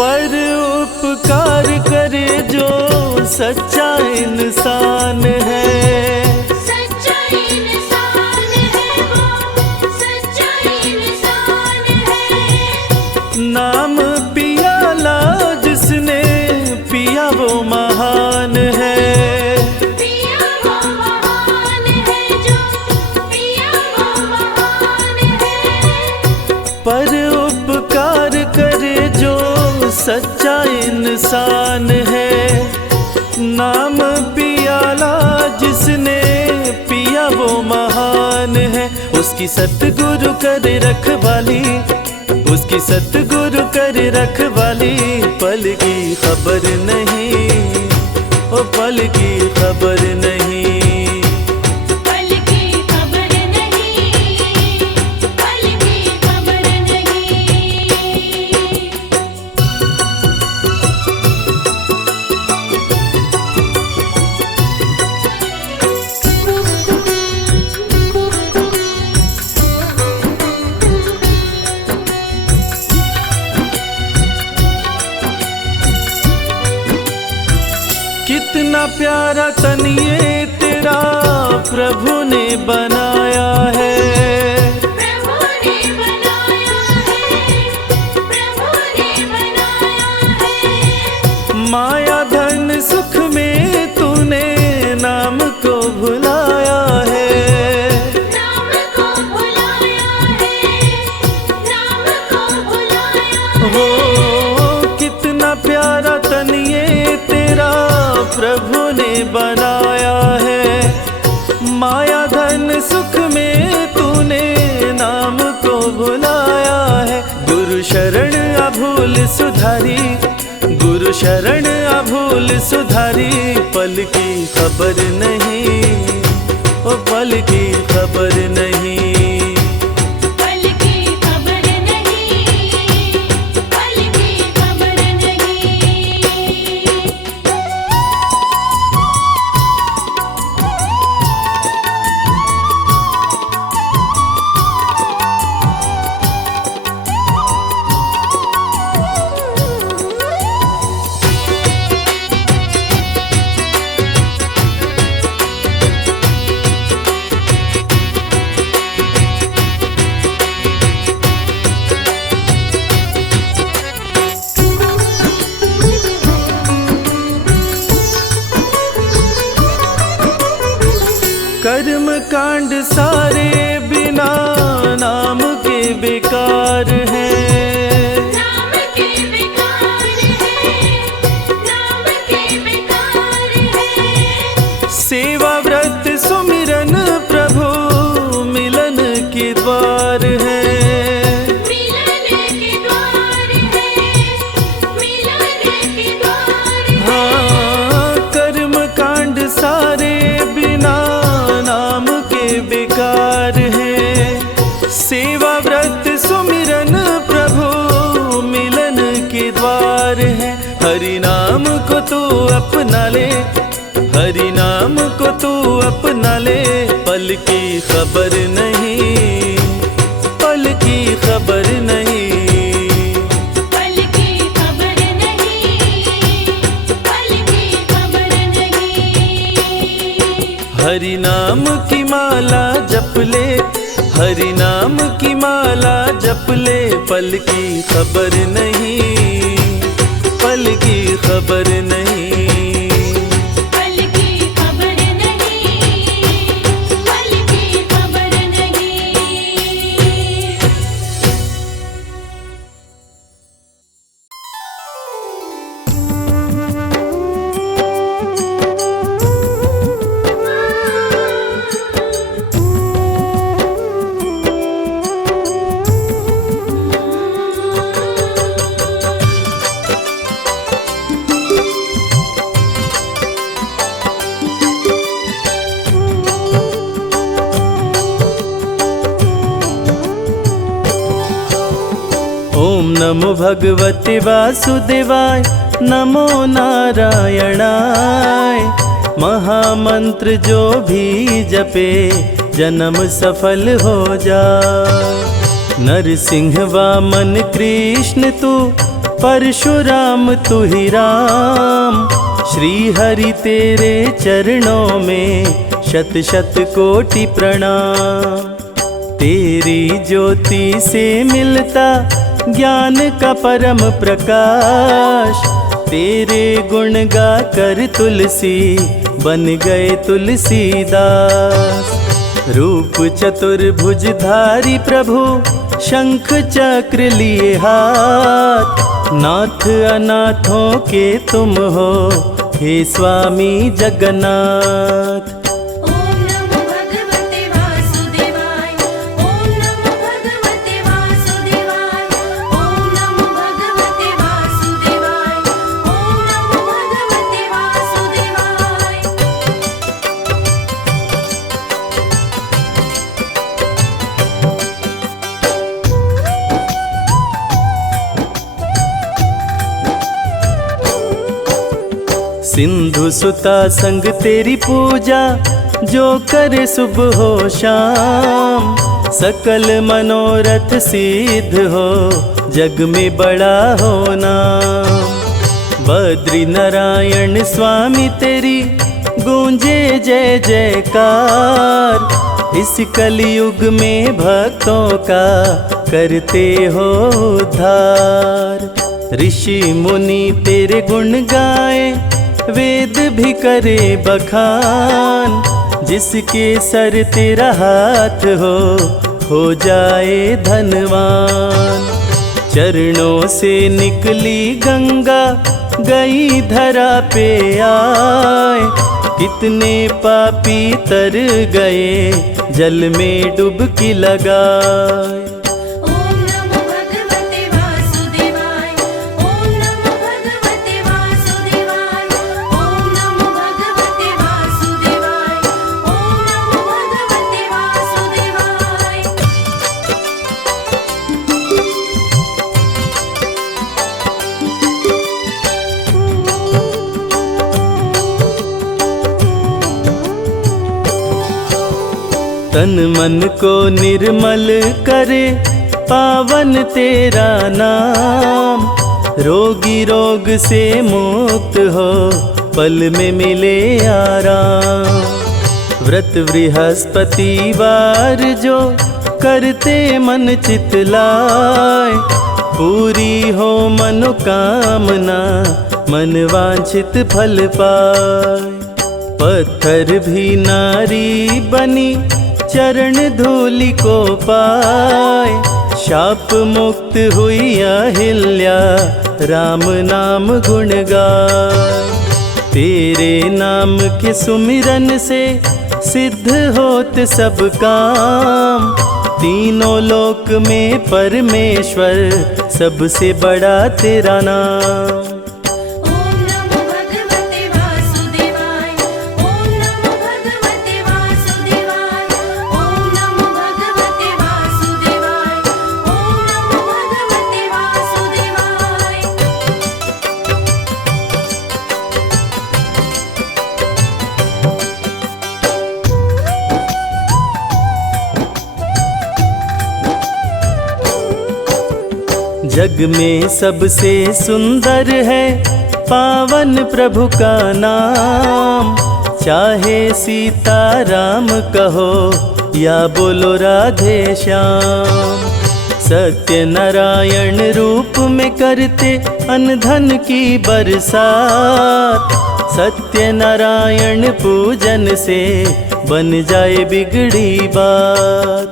पर उपकार करे जो सच्चा इंसान है, सच्चा इंसान है वो, सच्चा इंसान है। नाम पियाला जिसने पिया वो महान है। पिया वो महान है जो, पिया वो महान है। पर उपकार करे जो सच्चा इंसान है, नाम पियाला जिसने पिया वो महान है। उसकी सतगुरु कर रखवाली, उसकी सतगुरु कर रखवाली। पल की खबर नहीं, ओ पल की खबर नहीं। पल की खबर नहीं, पल की खबर नहीं। कितना प्यारा तन ये तेरा प्रभु ने बनाया है। प्रभु ने बनाया है, प्रभु ने बनाया है। माया धन सुख में तूने नाम को भुलाया है। नाम को भुलाया है, नाम को भुलाया है। हो कितना प्यारा तन ये तेरा प्रभु ने बनाया है। माया धन सुख में तूने नाम को भुलाया है। गुरु शरण अभूल सुधारी, गुरु शरण अभूल सुधारी। पल की खबर नहीं, ओ पल की खबर नहीं। पल की खबर नहीं, पल की खबर नहीं। कर्म कांड सारे बिना नाम के बेकार हैं। नाम के बेकार है, नाम के बेकार है। सेवा व्रत सुमिरन प्रभु मिलन के द्वार है। मिलन के द्वार है, मिलन के द्वार है। हाँ कर्म कांड सारे बिना नाम के बेकार है। सेवा व्रत सुमिरन प्रभु मिलन के द्वार है। हरि नाम को तू अपना ले, हरि नाम को तू अपना ले। पल की खबर नहीं, पल की खबर नहीं। पल की खबर नहीं, पल की खबर नहीं। हरि नाम की माला जप ले, हरि नाम की माला जप ले। पल की खबर नहीं, पल की खबर नहीं। पल की खबर नहीं, पल की खबर नहीं। ओम नमो भगवते वासुदेवाय, नमो नारायणाय। महामंत्र जो भी जपे जन्म सफल हो जाए। नरसिंह वामन कृष्ण तू, परशुराम तू ही राम। श्री हरि तेरे चरणों में शत शत कोटि प्रणाम। तेरी ज्योति से मिलता ज्ञान का परम प्रकाश। तेरे गुण गा कर तुलसी बन गए तुलसीदास। रूप चतुर्भुजधारी प्रभु शंख चक्र लिए हाथ। नाथ अनाथों के तुम हो हे स्वामी जगन्नाथ। ओम नमो भगवते सिंधु सुता संग तेरी पूजा जो करे सुबह हो शाम, सकल मनोरथ सिद्ध हो जग में बड़ा हो नाम। बद्री नारायण स्वामी तेरी गूंजे जय जयकार, इस कलयुग में भक्तों का करते हो उद्धार। ऋषि मुनि तेरे गुण गाए, वेद भी करे बखान, जिसके सर तेरा हाथ हो जाए धनवान। चरणों से निकली गंगा गई धरा पे आए, कितने पापी तर गए जल में डुबकी लगाए। ओम नमो भगवते वासुदेवाय, ओम नमो भगवते वासुदेवाय, ओम नमो भगवते वासुदेवाय, ओम नमो भगवते वासुदेवाय। तन मन को निर्मल करे पावन तेरा नाम, रोगी रोग से मुक्त हो पल में मिले आराम। व्रत बृहस्पतिवार जो करते मन चित लाए, पूरी हो मनोकामना मन वांछित फल पाए। पत्थर भी नारी बनी चरण धूलि को पाए, शाप मुक्त हुई अहिल्या राम नाम गुण गाए। तेरे नाम के सुमिरन से सिद्ध होत सब काम, तीनों लोक में परमेश्वर सबसे बड़ा तेरा नाम। ओम नमो भगवते वासुदेवाय, ओम नमो भगवते वासुदेवाय, ओम नमो भगवते वासुदेवाय, ओम नमो भगवते वासुदेवाय। जग में सबसे सुंदर है पावन प्रभु का नाम, चाहे सीता राम कहो या बोलो राधे श्याम। सत्य नारायण रूप में करते अनधन की बरसात, सत्य नारायण पूजन से बन जाए बिगड़ी बात।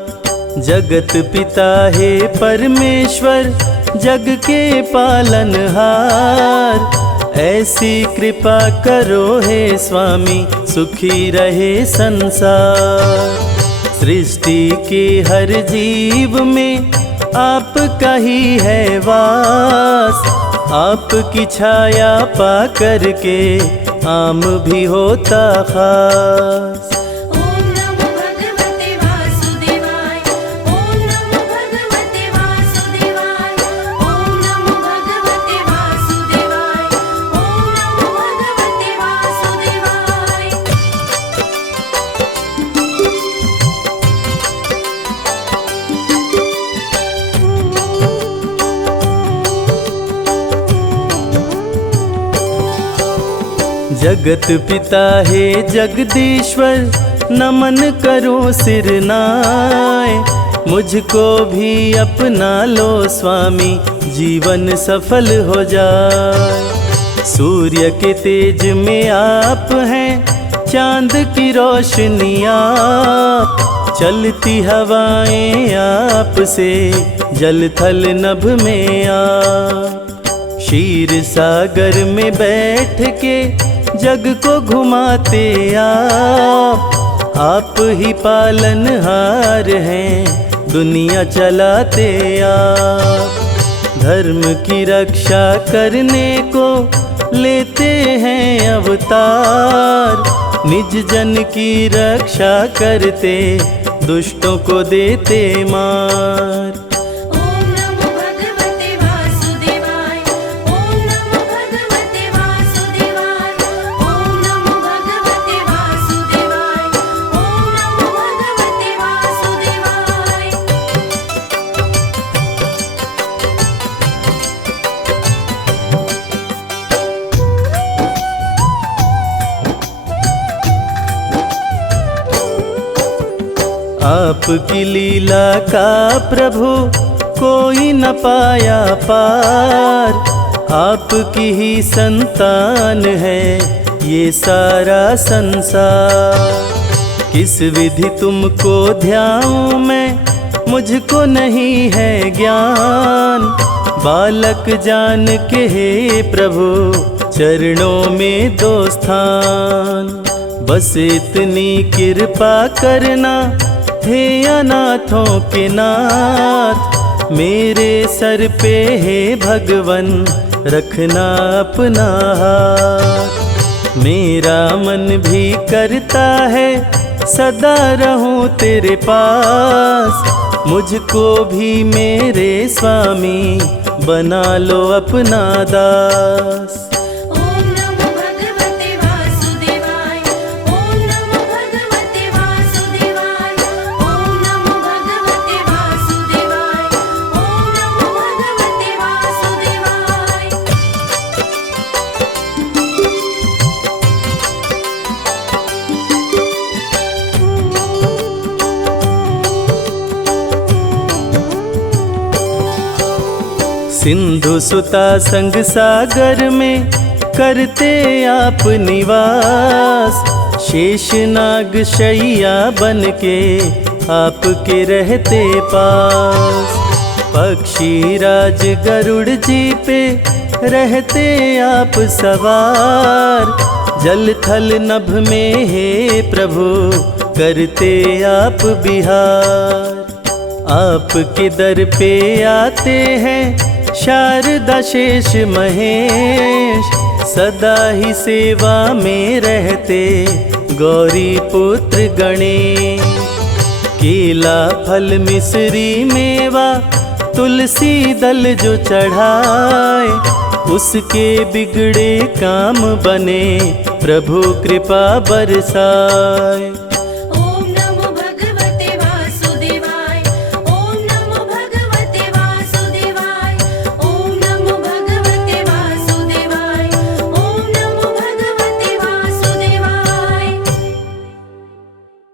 जगत पिता है परमेश्वर जग के पालनहार, ऐसी कृपा करो हे स्वामी सुखी रहे संसार। सृष्टि के हर जीव में आपका ही है वास, आपकी छाया पा करके आम भी होता खास। ओम नमो भगवते वासुदेवाय, ओम नमो भगवते वासुदेवाय, ओम नमो भगवते वासुदेवाय, ओम नमो भगवते वासुदेवाय। जगत पिता है जगदीश्वर नमन करो सिर नाय, मुझको भी अपना लो स्वामी जीवन सफल हो जाए। सूर्य के तेज में आप हैं, चांद की रोशनी आप, चलती हवाएं आपसे जल थल नभ में आप। क्षीर सागर में बैठ के जग को घुमाते आप ही पालनहार हैं दुनिया चलाते आप। धर्म की रक्षा करने को लेते हैं अवतार, निज जन की रक्षा करते दुष्टों को देते मार। ओम नमो भगवते वासुदेवाय, ओम नमो भगवते वासुदेवाय, आपकी लीला का प्रभु कोई न पाया पार। आपकी ही संतान है ये सारा संसार। किस विधि तुमको ध्याऊं मैं, मुझको नहीं है ज्ञान। बालक जान के हे प्रभु चरणों में दो स्थान। बस इतनी कृपा करना हे अनाथों के नाथ। मेरे सर पे हे भगवन रखना अपना हाथ। मेरा मन भी करता है सदा रहूं तेरे पास। मुझको भी मेरे स्वामी बना लो अपना दास। ओम नमो भगवते वासुदेवाय, ओम नमो भगवते वासुदेवाय, ओम नमो भगवते वासुदेवाय, ओम नमो भगवते वासुदेवाय। सिंधु सुता संग सागर में करते आप निवास। शेषनाग शैया बन के आपके रहते पास। पक्षी राज गरुड़ जी पे रहते आप सवार। जल थल नभ में हे प्रभु करते आप बिहार। आपके दर पे आते हैं शारदा शेष महेश। सदा ही सेवा में रहते गौरी पुत्र गणेश। केला फल मिश्री मेवा तुलसी दल जो चढ़ाए, उसके बिगड़े काम बने प्रभु कृपा बरसाए।